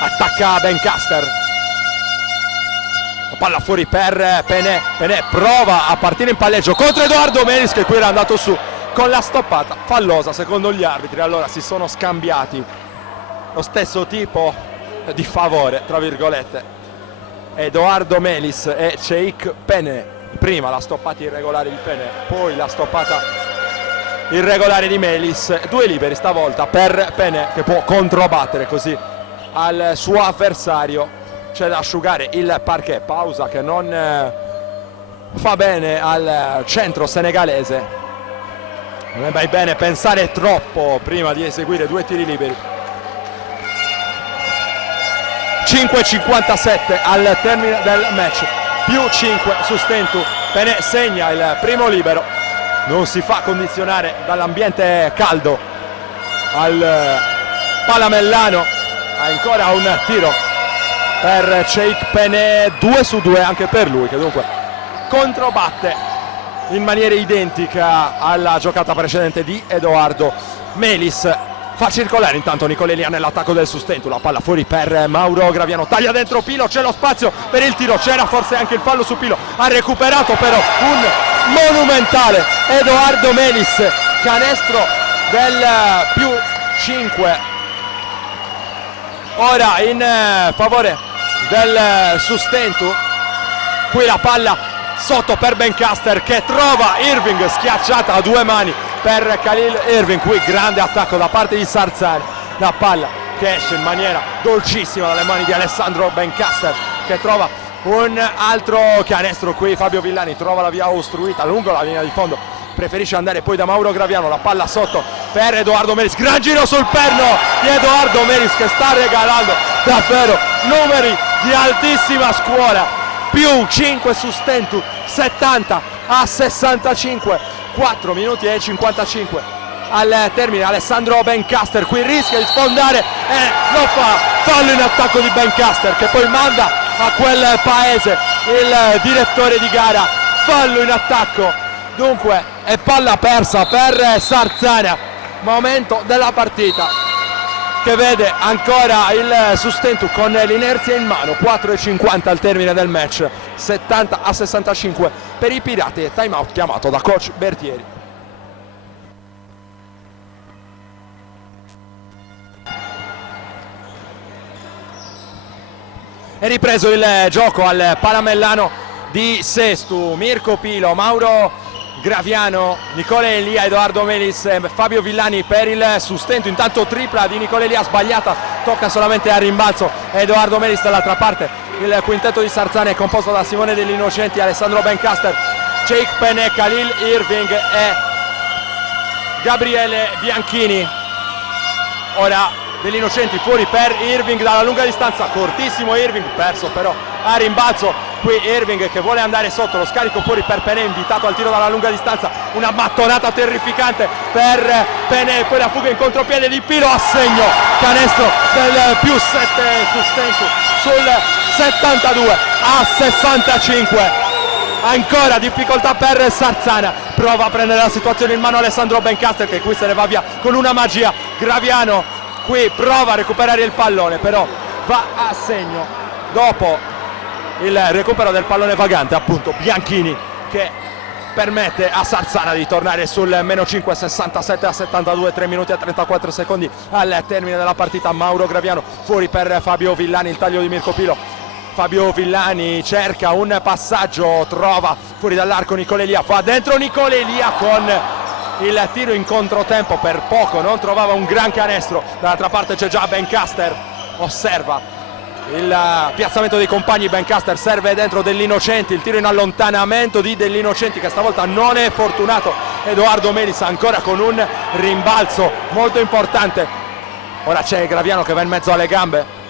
attacca Bencaster, la palla fuori per Pené prova a partire in palleggio contro Edoardo Melis che qui era andato su con la stoppata fallosa secondo gli arbitri. Allora si sono scambiati lo stesso tipo di favore tra virgolette Edoardo Melis e Cheikh Pené. Prima la stoppata irregolare di Pené, poi la stoppata irregolare di Melis, 2 liberi stavolta per Pené, che può controbattere così al suo avversario. C'è da asciugare il parquet, pausa che non fa bene al centro senegalese. Non è mai bene pensare troppo prima di eseguire 2 tiri liberi. 5:57 al termine del match, più 5 su Stentu. Pené segna il primo libero, non si fa condizionare dall'ambiente caldo al Palamellano. Ancora un tiro per Cheikh Pené, 2 su 2 anche per lui, che dunque controbatte in maniera identica alla giocata precedente di Edoardo Melis. Fa circolare intanto Nicolè Lia nell'attacco del Sustentu, la palla fuori per Mauro Graviano, taglia dentro Pilo, c'è lo spazio per il tiro, c'era forse anche il fallo su Pilo, ha recuperato però un monumentale Edoardo Melis, canestro del più 5 ora in favore del Sustentu. Qui la palla sotto per Bencaster che trova Irving, schiacciata a 2 mani per Khalil Irving. Qui grande attacco da parte di Sarzana, la palla che esce in maniera dolcissima dalle mani di Alessandro Bencaster, che trova un altro canestro. Qui Fabio Villani trova la via ostruita lungo la linea di fondo, preferisce andare poi da Mauro Graviano, la palla sotto per Edoardo Melis, gran giro sul perno di Edoardo Melis che sta regalando davvero numeri di altissima scuola. Più 5 su Stentu, 70-65, 4 minuti e 55 al termine. Alessandro Bencaster qui rischia di sfondare e lo fa, fallo in attacco di Bencaster che poi manda a quel paese il direttore di gara, fallo in attacco dunque è palla persa per Sarzana. Momento della partita che vede ancora il Sustentu con l'inerzia in mano. 4:50 al termine del match, 70-65 per i Pirati, e time out chiamato da coach Bertieri. È ripreso il gioco al Palamellano di Sestu. Mirko Pilo, Mauro Graviano, Nicolè Elia, Edoardo Melis, Fabio Villani per il Sustentu. Intanto tripla di Nicolè Elia sbagliata, tocca solamente a rimbalzo Edoardo Melis. Dall'altra parte il quintetto di Sarzana è composto da Simone Degli Innocenti, Alessandro Bencaster, Cheikh Pené, Khalil Irving e Gabriele Bianchini. Ora Degli Innocenti fuori per Irving dalla lunga distanza, cortissimo Irving, perso però a rimbalzo. Qui Irving che vuole andare sotto, lo scarico fuori per Pené, invitato al tiro dalla lunga distanza, una mattonata terrificante per Pené, poi la fuga in contropiede di Pilo, a segno, canestro del più 7 Sustentu sul 72-65. Ancora difficoltà per Sarzana, prova a prendere la situazione in mano Alessandro Bencaster che qui se ne va via con una magia. Graviano qui prova a recuperare il pallone, però va a segno dopo il recupero del pallone vagante, appunto Bianchini, che permette a Sarzana di tornare sul meno 5, 67-72, 3 minuti e 34 secondi al termine della partita. Mauro Graviano fuori per Fabio Villani, il taglio di Mirko Pilo. Fabio Villani cerca un passaggio, trova fuori dall'arco Nicolè Elia, va dentro Nicolè Elia con il tiro in controtempo, per poco non trovava un gran canestro. Dall'altra parte c'è già Bencaster, osserva il piazzamento dei compagni. Bencaster serve dentro Degli Innocenti, il tiro in allontanamento di Degli Innocenti che stavolta non è fortunato. Edoardo Melis ancora con un rimbalzo molto importante. Ora c'è Graviano che va in mezzo alle gambe.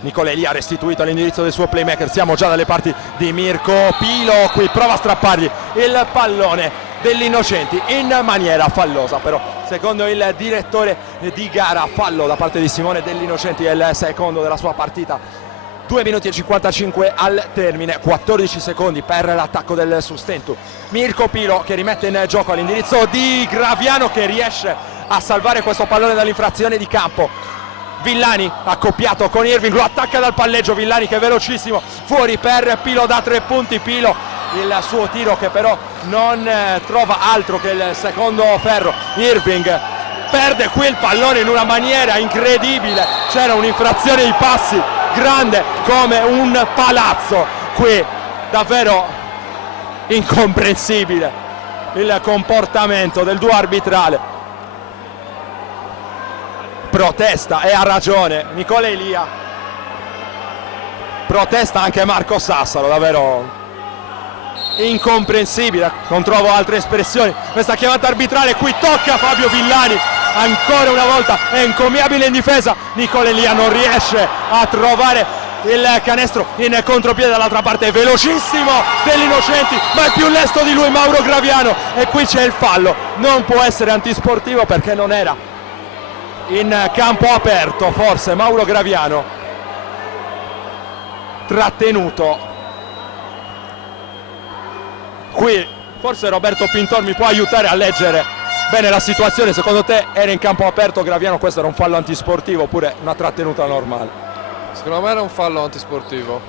Nicolè Elia ha restituito all'indirizzo del suo playmaker, siamo già dalle parti di Mirko Pilo, qui prova a strappargli il pallone Degli Innocenti in maniera fallosa, però secondo il direttore di gara fallo da parte di Simone Degli Innocenti, è il secondo della sua partita. 2 minuti e 55 al termine, 14 secondi per l'attacco del Sustentu. Mirko Pilo che rimette in gioco all'indirizzo di Graviano che riesce a salvare questo pallone dall'infrazione di campo. Villani accoppiato con Irving, lo attacca dal palleggio, Villani che è velocissimo, fuori per Pilo da 3 punti, Pilo il suo tiro che però non trova altro che il secondo ferro. Irving perde qui il pallone in una maniera incredibile, c'era un'infrazione di passi grande come un palazzo, qui davvero incomprensibile il comportamento del duo arbitrale. Protesta e ha ragione Nicola Elia, protesta anche Marco Sassaro, davvero incomprensibile, non trovo altre espressioni. Questa chiamata arbitrale qui tocca Fabio Villani, ancora una volta è encomiabile in difesa. Nicola Elia non riesce a trovare il canestro in contropiede, dall'altra parte è velocissimo dell'Innocenti, ma è più lesto di lui Mauro Graviano, e qui c'è il fallo. Non può essere antisportivo perché non era in campo aperto, forse Mauro Graviano trattenuto. Qui forse Roberto Pintor mi può aiutare a leggere bene la situazione. Secondo te era in campo aperto Graviano? Questo era un fallo antisportivo oppure una trattenuta normale? Secondo me era un fallo antisportivo,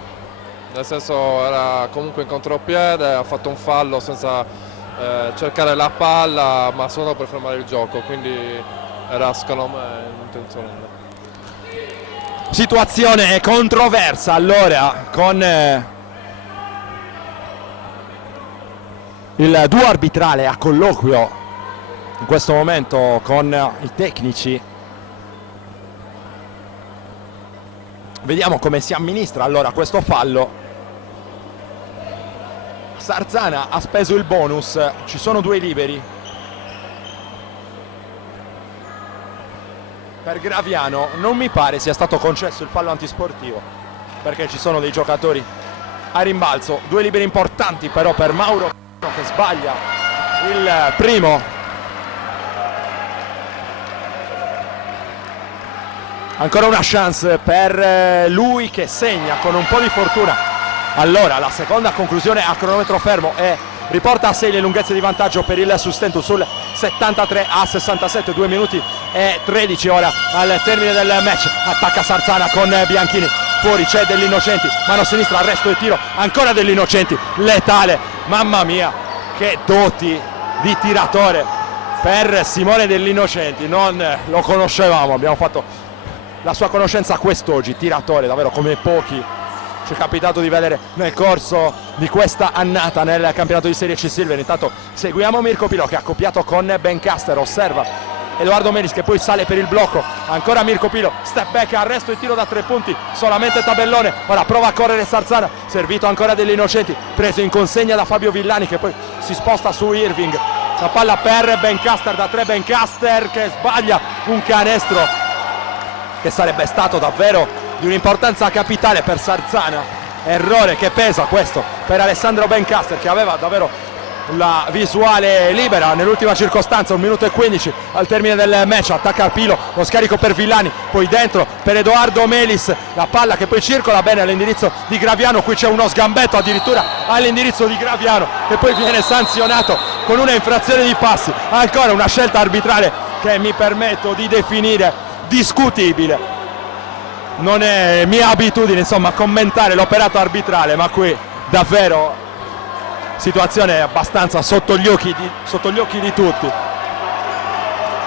nel senso era comunque in contropiede, ha fatto un fallo senza cercare la palla, ma solo per fermare il gioco, quindi era secondo me intenzionale. Situazione controversa allora con il duo arbitrale a colloquio in questo momento con i tecnici. Vediamo come si amministra allora questo fallo. Sarzana ha speso il bonus, ci sono due liberi. Per Graviano non mi pare sia stato concesso il fallo antisportivo, perché ci sono dei giocatori a rimbalzo. Due liberi importanti però per Mauro, che sbaglia il primo. Ancora una chance per lui, che segna con un po' di fortuna. Allora la seconda conclusione a cronometro fermo e riporta a 6 le lunghezze di vantaggio per il Sustento sul 73-67, 2 minuti e 13 ora al termine del match. Attacca Sarzana con Bianchini, fuori c'è dell'Innocenti, mano sinistra, arresto e tiro ancora dell'Innocenti, letale. Mamma mia, che doti di tiratore per Simone dell'Innocenti, non lo conoscevamo, abbiamo fatto la sua conoscenza quest'oggi, tiratore davvero come pochi ci è capitato di vedere nel corso di questa annata nel campionato di Serie C Silver. Intanto seguiamo Mirko Pilo che ha accoppiato con Bencaster, osserva Edoardo Melis che poi sale per il blocco, ancora Mirko Pilo, step back, arresto e tiro da 3 punti, solamente tabellone. Ora prova a correre Sarzana, servito ancora dell'Innocenti, preso in consegna da Fabio Villani che poi si sposta su Irving, la palla per Bencaster da 3, Bencaster che sbaglia un canestro che sarebbe stato davvero di un'importanza capitale per Sarzana. Errore che pesa questo per Alessandro Bencaster, che aveva davvero la visuale libera nell'ultima circostanza. 1 minuto e 15 al termine del match. Attacca Pilo, lo scarico per Villani, poi dentro per Edoardo Melis, la palla che poi circola bene all'indirizzo di Graviano. Qui c'è uno sgambetto addirittura all'indirizzo di Graviano che poi viene sanzionato con una infrazione di passi. Ancora una scelta arbitrale che mi permetto di definire discutibile. Non è mia abitudine insomma commentare l'operato arbitrale, ma qui davvero situazione abbastanza sotto gli occhi di tutti.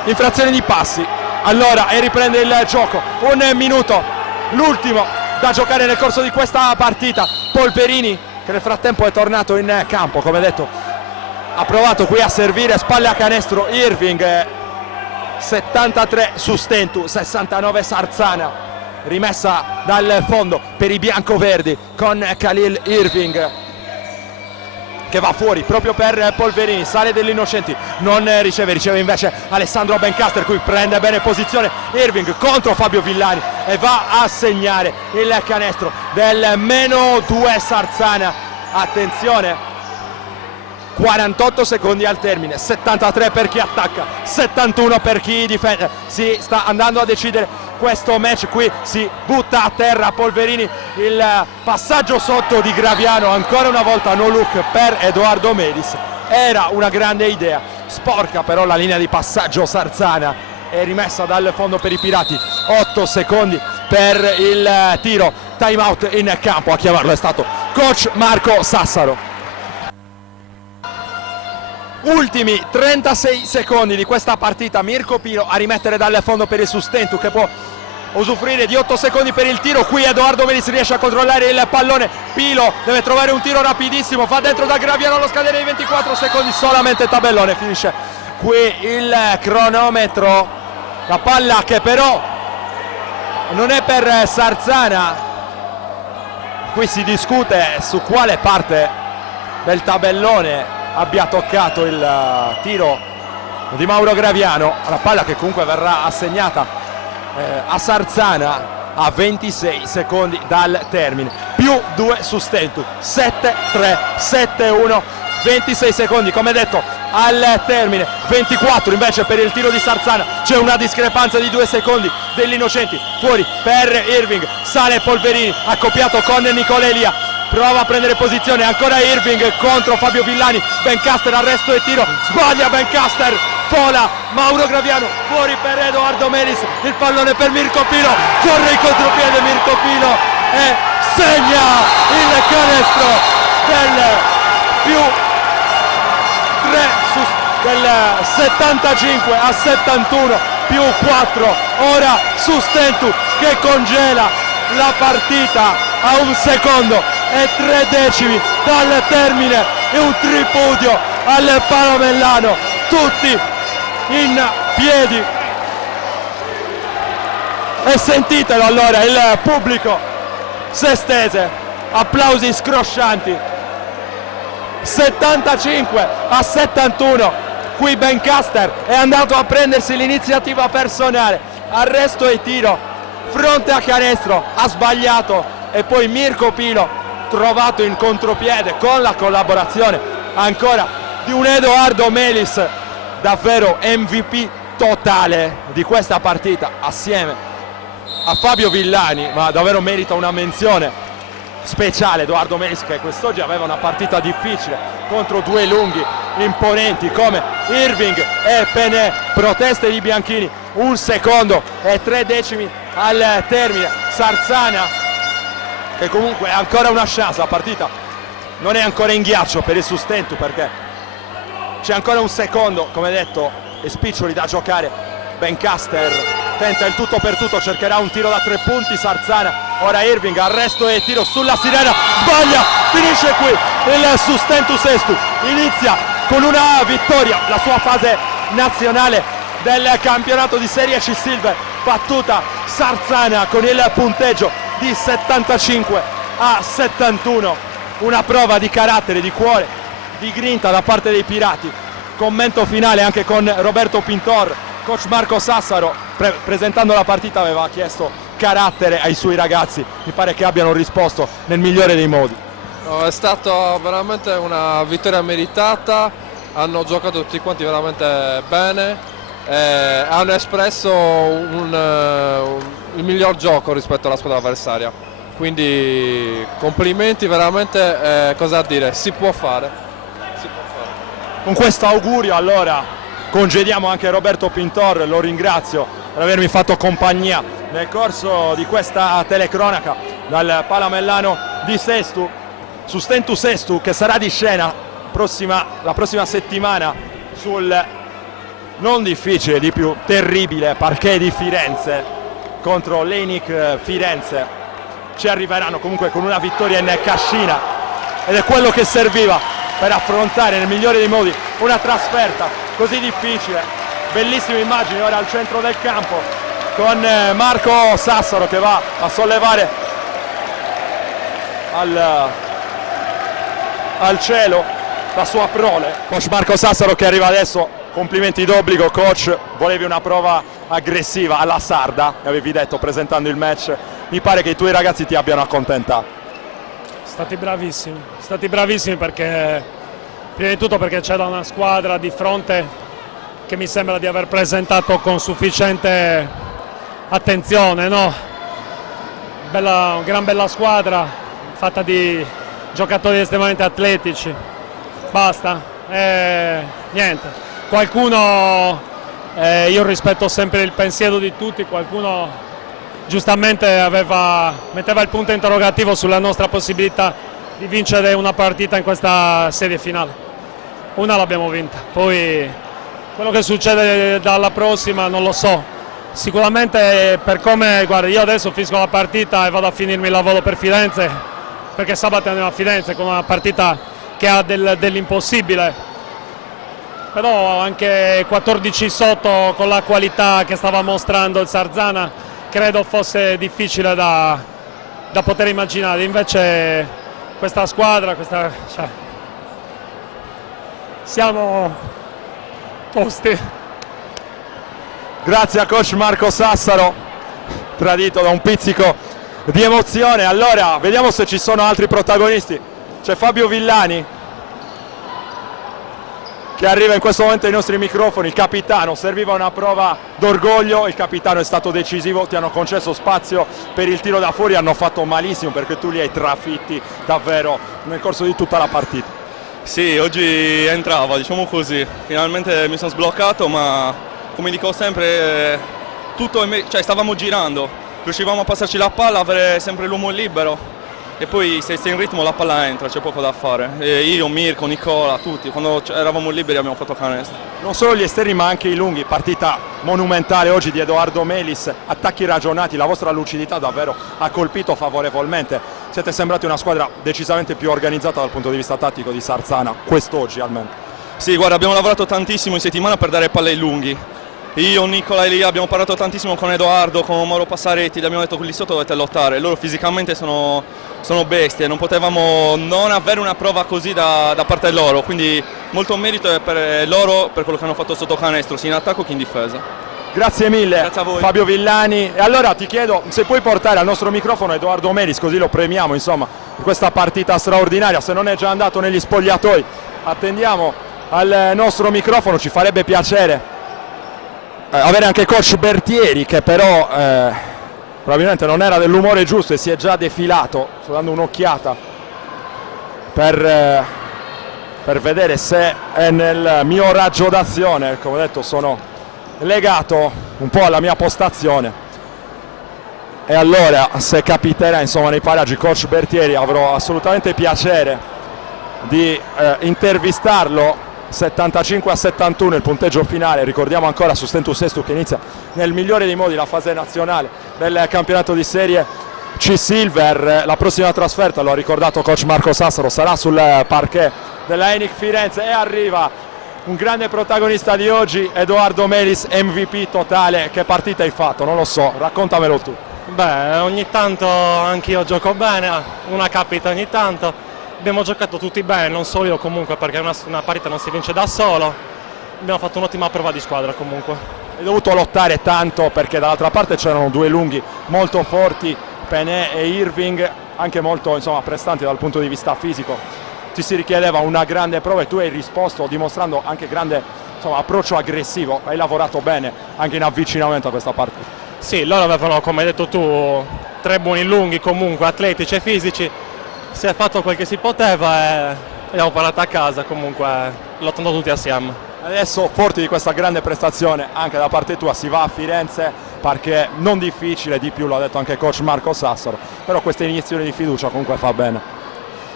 Infrazione di passi allora, e riprende il gioco. 1 minuto, l'ultimo da giocare nel corso di questa partita. Polverini che nel frattempo è tornato in campo, come detto ha provato qui a servire, spalle a canestro Irving. 73 Sustentu, 69 Sarzana, rimessa dal fondo per i biancoverdi con Khalil Irving che va fuori proprio per Polverini, sale dell'Innocenti, non riceve invece Alessandro Bencaster, qui prende bene posizione Irving contro Fabio Villani e va a segnare il canestro del -2 Sarzana. Attenzione, 48 secondi al termine, 73 per chi attacca, 71 per chi difende. Si sta andando a decidere questo match, qui si butta a terra Polverini, il passaggio sotto di Graviano, ancora una volta no look per Edoardo Melis. Era una grande idea, sporca però la linea di passaggio Sarzana, è rimessa dal fondo per i Pirati. 8 secondi per il tiro, time out in campo, a chiamarlo è stato coach Marco Sassaro. Ultimi 36 secondi di questa partita, Mirko Pilo a rimettere dal fondo per il Sustentu che può usufruire di 8 secondi per il tiro. Qui Edoardo Melis riesce a controllare il pallone, Pilo deve trovare un tiro rapidissimo, fa dentro da Graviano allo scadere dei 24 secondi, solamente Tabellone finisce qui il cronometro. La palla che però non è per Sarzana, qui si discute su quale parte del tabellone abbia toccato il tiro di Mauro Graviano. La palla che comunque verrà assegnata a Sarzana a 26 secondi dal termine, più 2 su Stentu, 7-3, 7-1, 26 secondi come detto al termine, 24 invece per il tiro di Sarzana. C'è una discrepanza di 2 secondi degli innocenti, fuori per Irving, sale Polverini accoppiato con Nicola Elia, prova a prendere posizione, ancora Irving contro Fabio Villani, Bencaster arresto e tiro, sbaglia Bencaster, vola Mauro Graviano, fuori per Edoardo Melis, il pallone per Mirko Pilo, corre il contropiede Mirko Pilo e segna il canestro del più 3 del 75 a 71, più 4 ora su Stentu che congela la partita a 1 secondo e 3 decimi dal termine, e un tripudio al Palamellano, tutti in piedi e sentitelo allora il pubblico sestese, applausi scroscianti. 75 a 71, qui Bencaster è andato a prendersi l'iniziativa personale, arresto e tiro, fronte a canestro, ha sbagliato, e poi Mirko Pilo trovato in contropiede con la collaborazione ancora di un Edoardo Melis, davvero MVP totale di questa partita assieme a Fabio Villani, ma davvero merita una menzione speciale Edoardo Melis, che quest'oggi aveva una partita difficile contro due lunghi imponenti come Irving e Penè. Proteste di Bianchini, 1 secondo e 3 decimi al termine. Sarzana che comunque ha ancora una chance, la partita non è ancora in ghiaccio per il Sustentu perché c'è ancora 1 secondo come detto e spiccioli da giocare. Bencaster tenta il tutto per tutto, cercherà un tiro da 3 punti. Sarzana, ora Irving, arresto e tiro sulla sirena, sbaglia, finisce qui il Sustentu Sestu, inizia con una vittoria la sua fase nazionale del campionato di Serie C Silver, battuta Sarzana con il punteggio di 75 a 71, una prova di carattere, di cuore, di grinta da parte dei Pirati. Commento finale anche con Roberto Pintor. Coach Marco Sassaro presentando la partita aveva chiesto carattere ai suoi ragazzi, mi pare che abbiano risposto nel migliore dei modi. No, è stata veramente una vittoria meritata, hanno giocato tutti quanti veramente bene, hanno espresso il miglior gioco rispetto alla squadra avversaria, quindi complimenti veramente, cosa dire, si può fare. Con questo augurio allora congediamo anche Roberto Pintor, lo ringrazio per avermi fatto compagnia nel corso di questa telecronaca dal Palamellano di Sestu, Sustentu Sestu, che sarà di scena la prossima settimana sul non difficile, di più terribile parquet di Firenze contro l'Enic Firenze. Ci arriveranno comunque con una vittoria in cascina ed è quello che serviva per affrontare nel migliore dei modi una trasferta così difficile. Bellissime immagini ora al centro del campo con Marco Sassaro che va a sollevare al cielo la sua prole. Coach Marco Sassaro che arriva adesso, complimenti d'obbligo coach, volevi una prova aggressiva alla sarda, mi avevi detto presentando il match, mi pare che i tuoi ragazzi ti abbiano accontentato. Stati bravissimi perché prima di tutto perché c'era una squadra di fronte che mi sembra di aver presentato con sufficiente attenzione, no? Gran bella squadra fatta di giocatori estremamente atletici, basta, niente, qualcuno, io rispetto sempre il pensiero di tutti, qualcuno giustamente metteva il punto interrogativo sulla nostra possibilità di vincere una partita in questa serie finale. Una l'abbiamo vinta, poi quello che succede dalla prossima non lo so, Sicuramente per come, guarda, io adesso finisco la partita e vado a finirmi il lavoro per Firenze, perché sabato andiamo a Firenze con una partita che ha dell'impossibile, però anche 14 sotto con la qualità che stava mostrando il Sarzana credo fosse difficile da poter immaginare, invece questa squadra, siamo tosti. Grazie a coach Marco Sassaro, tradito da un pizzico di emozione. Allora, vediamo se ci sono altri protagonisti. C'è Fabio Villani che arriva in questo momento ai nostri microfoni, il capitano. Serviva una prova d'orgoglio, il capitano è stato decisivo, ti hanno concesso spazio per il tiro da fuori, hanno fatto malissimo perché tu li hai trafitti davvero nel corso di tutta la partita. Sì, oggi entrava, diciamo così, finalmente mi sono sbloccato, ma come dico sempre, stavamo girando, riuscivamo a passarci la palla, avere sempre l'uomo libero e poi se sei in ritmo la palla entra, c'è poco da fare. E io, Mirko, Nicola, tutti, quando eravamo liberi abbiamo fatto canestro. Non solo gli esterni ma anche i lunghi, partita monumentale oggi di Edoardo Melis, attacchi ragionati, la vostra lucidità davvero ha colpito favorevolmente. Siete sembrati una squadra decisamente più organizzata dal punto di vista tattico di Sarzana, quest'oggi almeno. Sì, guarda, abbiamo lavorato tantissimo in settimana per dare palle ai lunghi. Io, Nicola e Elia abbiamo parlato tantissimo con Edoardo, con Mauro Passaretti, gli abbiamo detto che lì sotto dovete lottare, loro fisicamente sono bestie, non potevamo non avere una prova così da parte loro, quindi molto merito per loro per quello che hanno fatto sotto canestro, sia in attacco che in difesa. Grazie mille. Grazie a voi. Fabio Villani. E allora ti chiedo se puoi portare al nostro microfono Edoardo Melis, così lo premiamo insomma in questa partita straordinaria, se non è già andato negli spogliatoi attendiamo al nostro microfono, ci farebbe piacere avere anche coach Bertieri che però probabilmente non era dell'umore giusto e si è già defilato. Sto dando un'occhiata per vedere se è nel mio raggio d'azione. Come ho detto sono legato un po' alla mia postazione e allora se capiterà insomma nei paraggi coach Bertieri avrò assolutamente piacere di intervistarlo. 75-71 il punteggio finale, ricordiamo ancora Sustentus Sestu che inizia nel migliore dei modi la fase nazionale del campionato di serie C Silver. La prossima trasferta, lo ha ricordato coach Marco Sassaro, sarà sul parquet della Enic Firenze e arriva un grande protagonista di oggi, Edoardo Melis, MVP totale. Che partita hai fatto? Non lo so, raccontamelo tu. Beh, ogni tanto anch'io gioco bene, una capita ogni tanto. Abbiamo giocato tutti bene, non solo io comunque, perché una partita non si vince da solo. Abbiamo fatto un'ottima prova di squadra comunque. Hai dovuto lottare tanto perché dall'altra parte c'erano due lunghi molto forti, Pené e Irving, anche molto insomma, prestanti dal punto di vista fisico. Ci si richiedeva una grande prova e tu hai risposto dimostrando anche grande insomma, approccio aggressivo. Hai lavorato bene anche in avvicinamento a questa partita. Sì, loro avevano, come hai detto tu, tre buoni lunghi comunque, atletici e fisici. Si è fatto quel che si poteva e abbiamo parlato a casa, comunque lottando tutti assieme. Adesso forti di questa grande prestazione anche da parte tua si va a Firenze, perché non difficile, di più lo ha detto anche coach Marco Sassaro, però questa iniezione di fiducia comunque fa bene.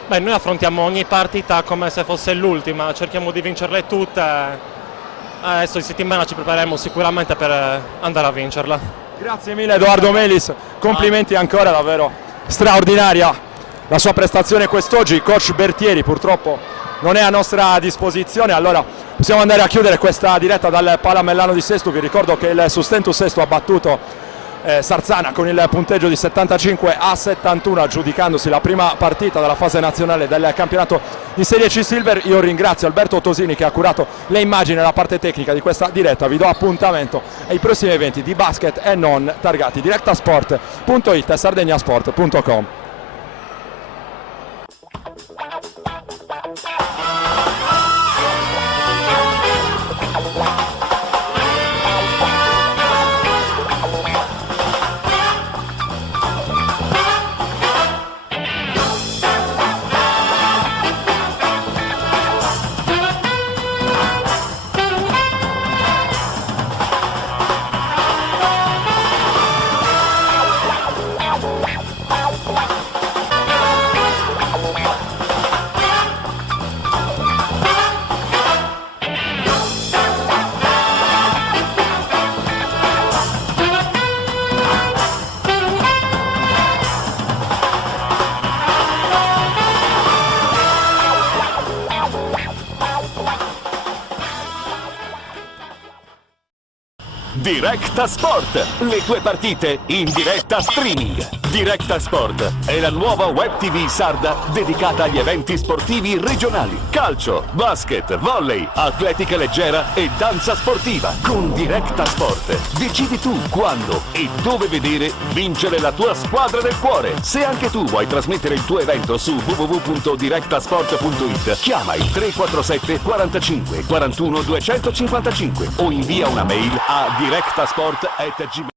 Beh, noi affrontiamo ogni partita come se fosse l'ultima, cerchiamo di vincerle tutte. Adesso in settimana ci prepareremo sicuramente per andare a vincerla. Grazie mille Edoardo Melis, complimenti ancora, davvero straordinaria la sua prestazione quest'oggi. Coach Bertieri purtroppo non è a nostra disposizione, allora possiamo andare a chiudere questa diretta dal Palamellano di Sestu. Vi ricordo che il Sustentus Sestu ha battuto Sarzana con il punteggio di 75-71, aggiudicandosi la prima partita della fase nazionale del campionato di Serie C Silver. Io ringrazio Alberto Tosini che ha curato le immagini e la parte tecnica di questa diretta. Vi do appuntamento ai prossimi eventi di basket e non targati directasport.it e sardegnasport.com. Directa Sport, le tue partite in diretta streaming. Directa Sport è la nuova web TV sarda dedicata agli eventi sportivi regionali. Calcio, basket, volley, atletica leggera e danza sportiva. Con Directa Sport decidi tu quando e dove vedere vincere la tua squadra del cuore. Se anche tu vuoi trasmettere il tuo evento su www.directasport.it, chiama il 347 45 41 255 o invia una mail a directasport@gmail.com.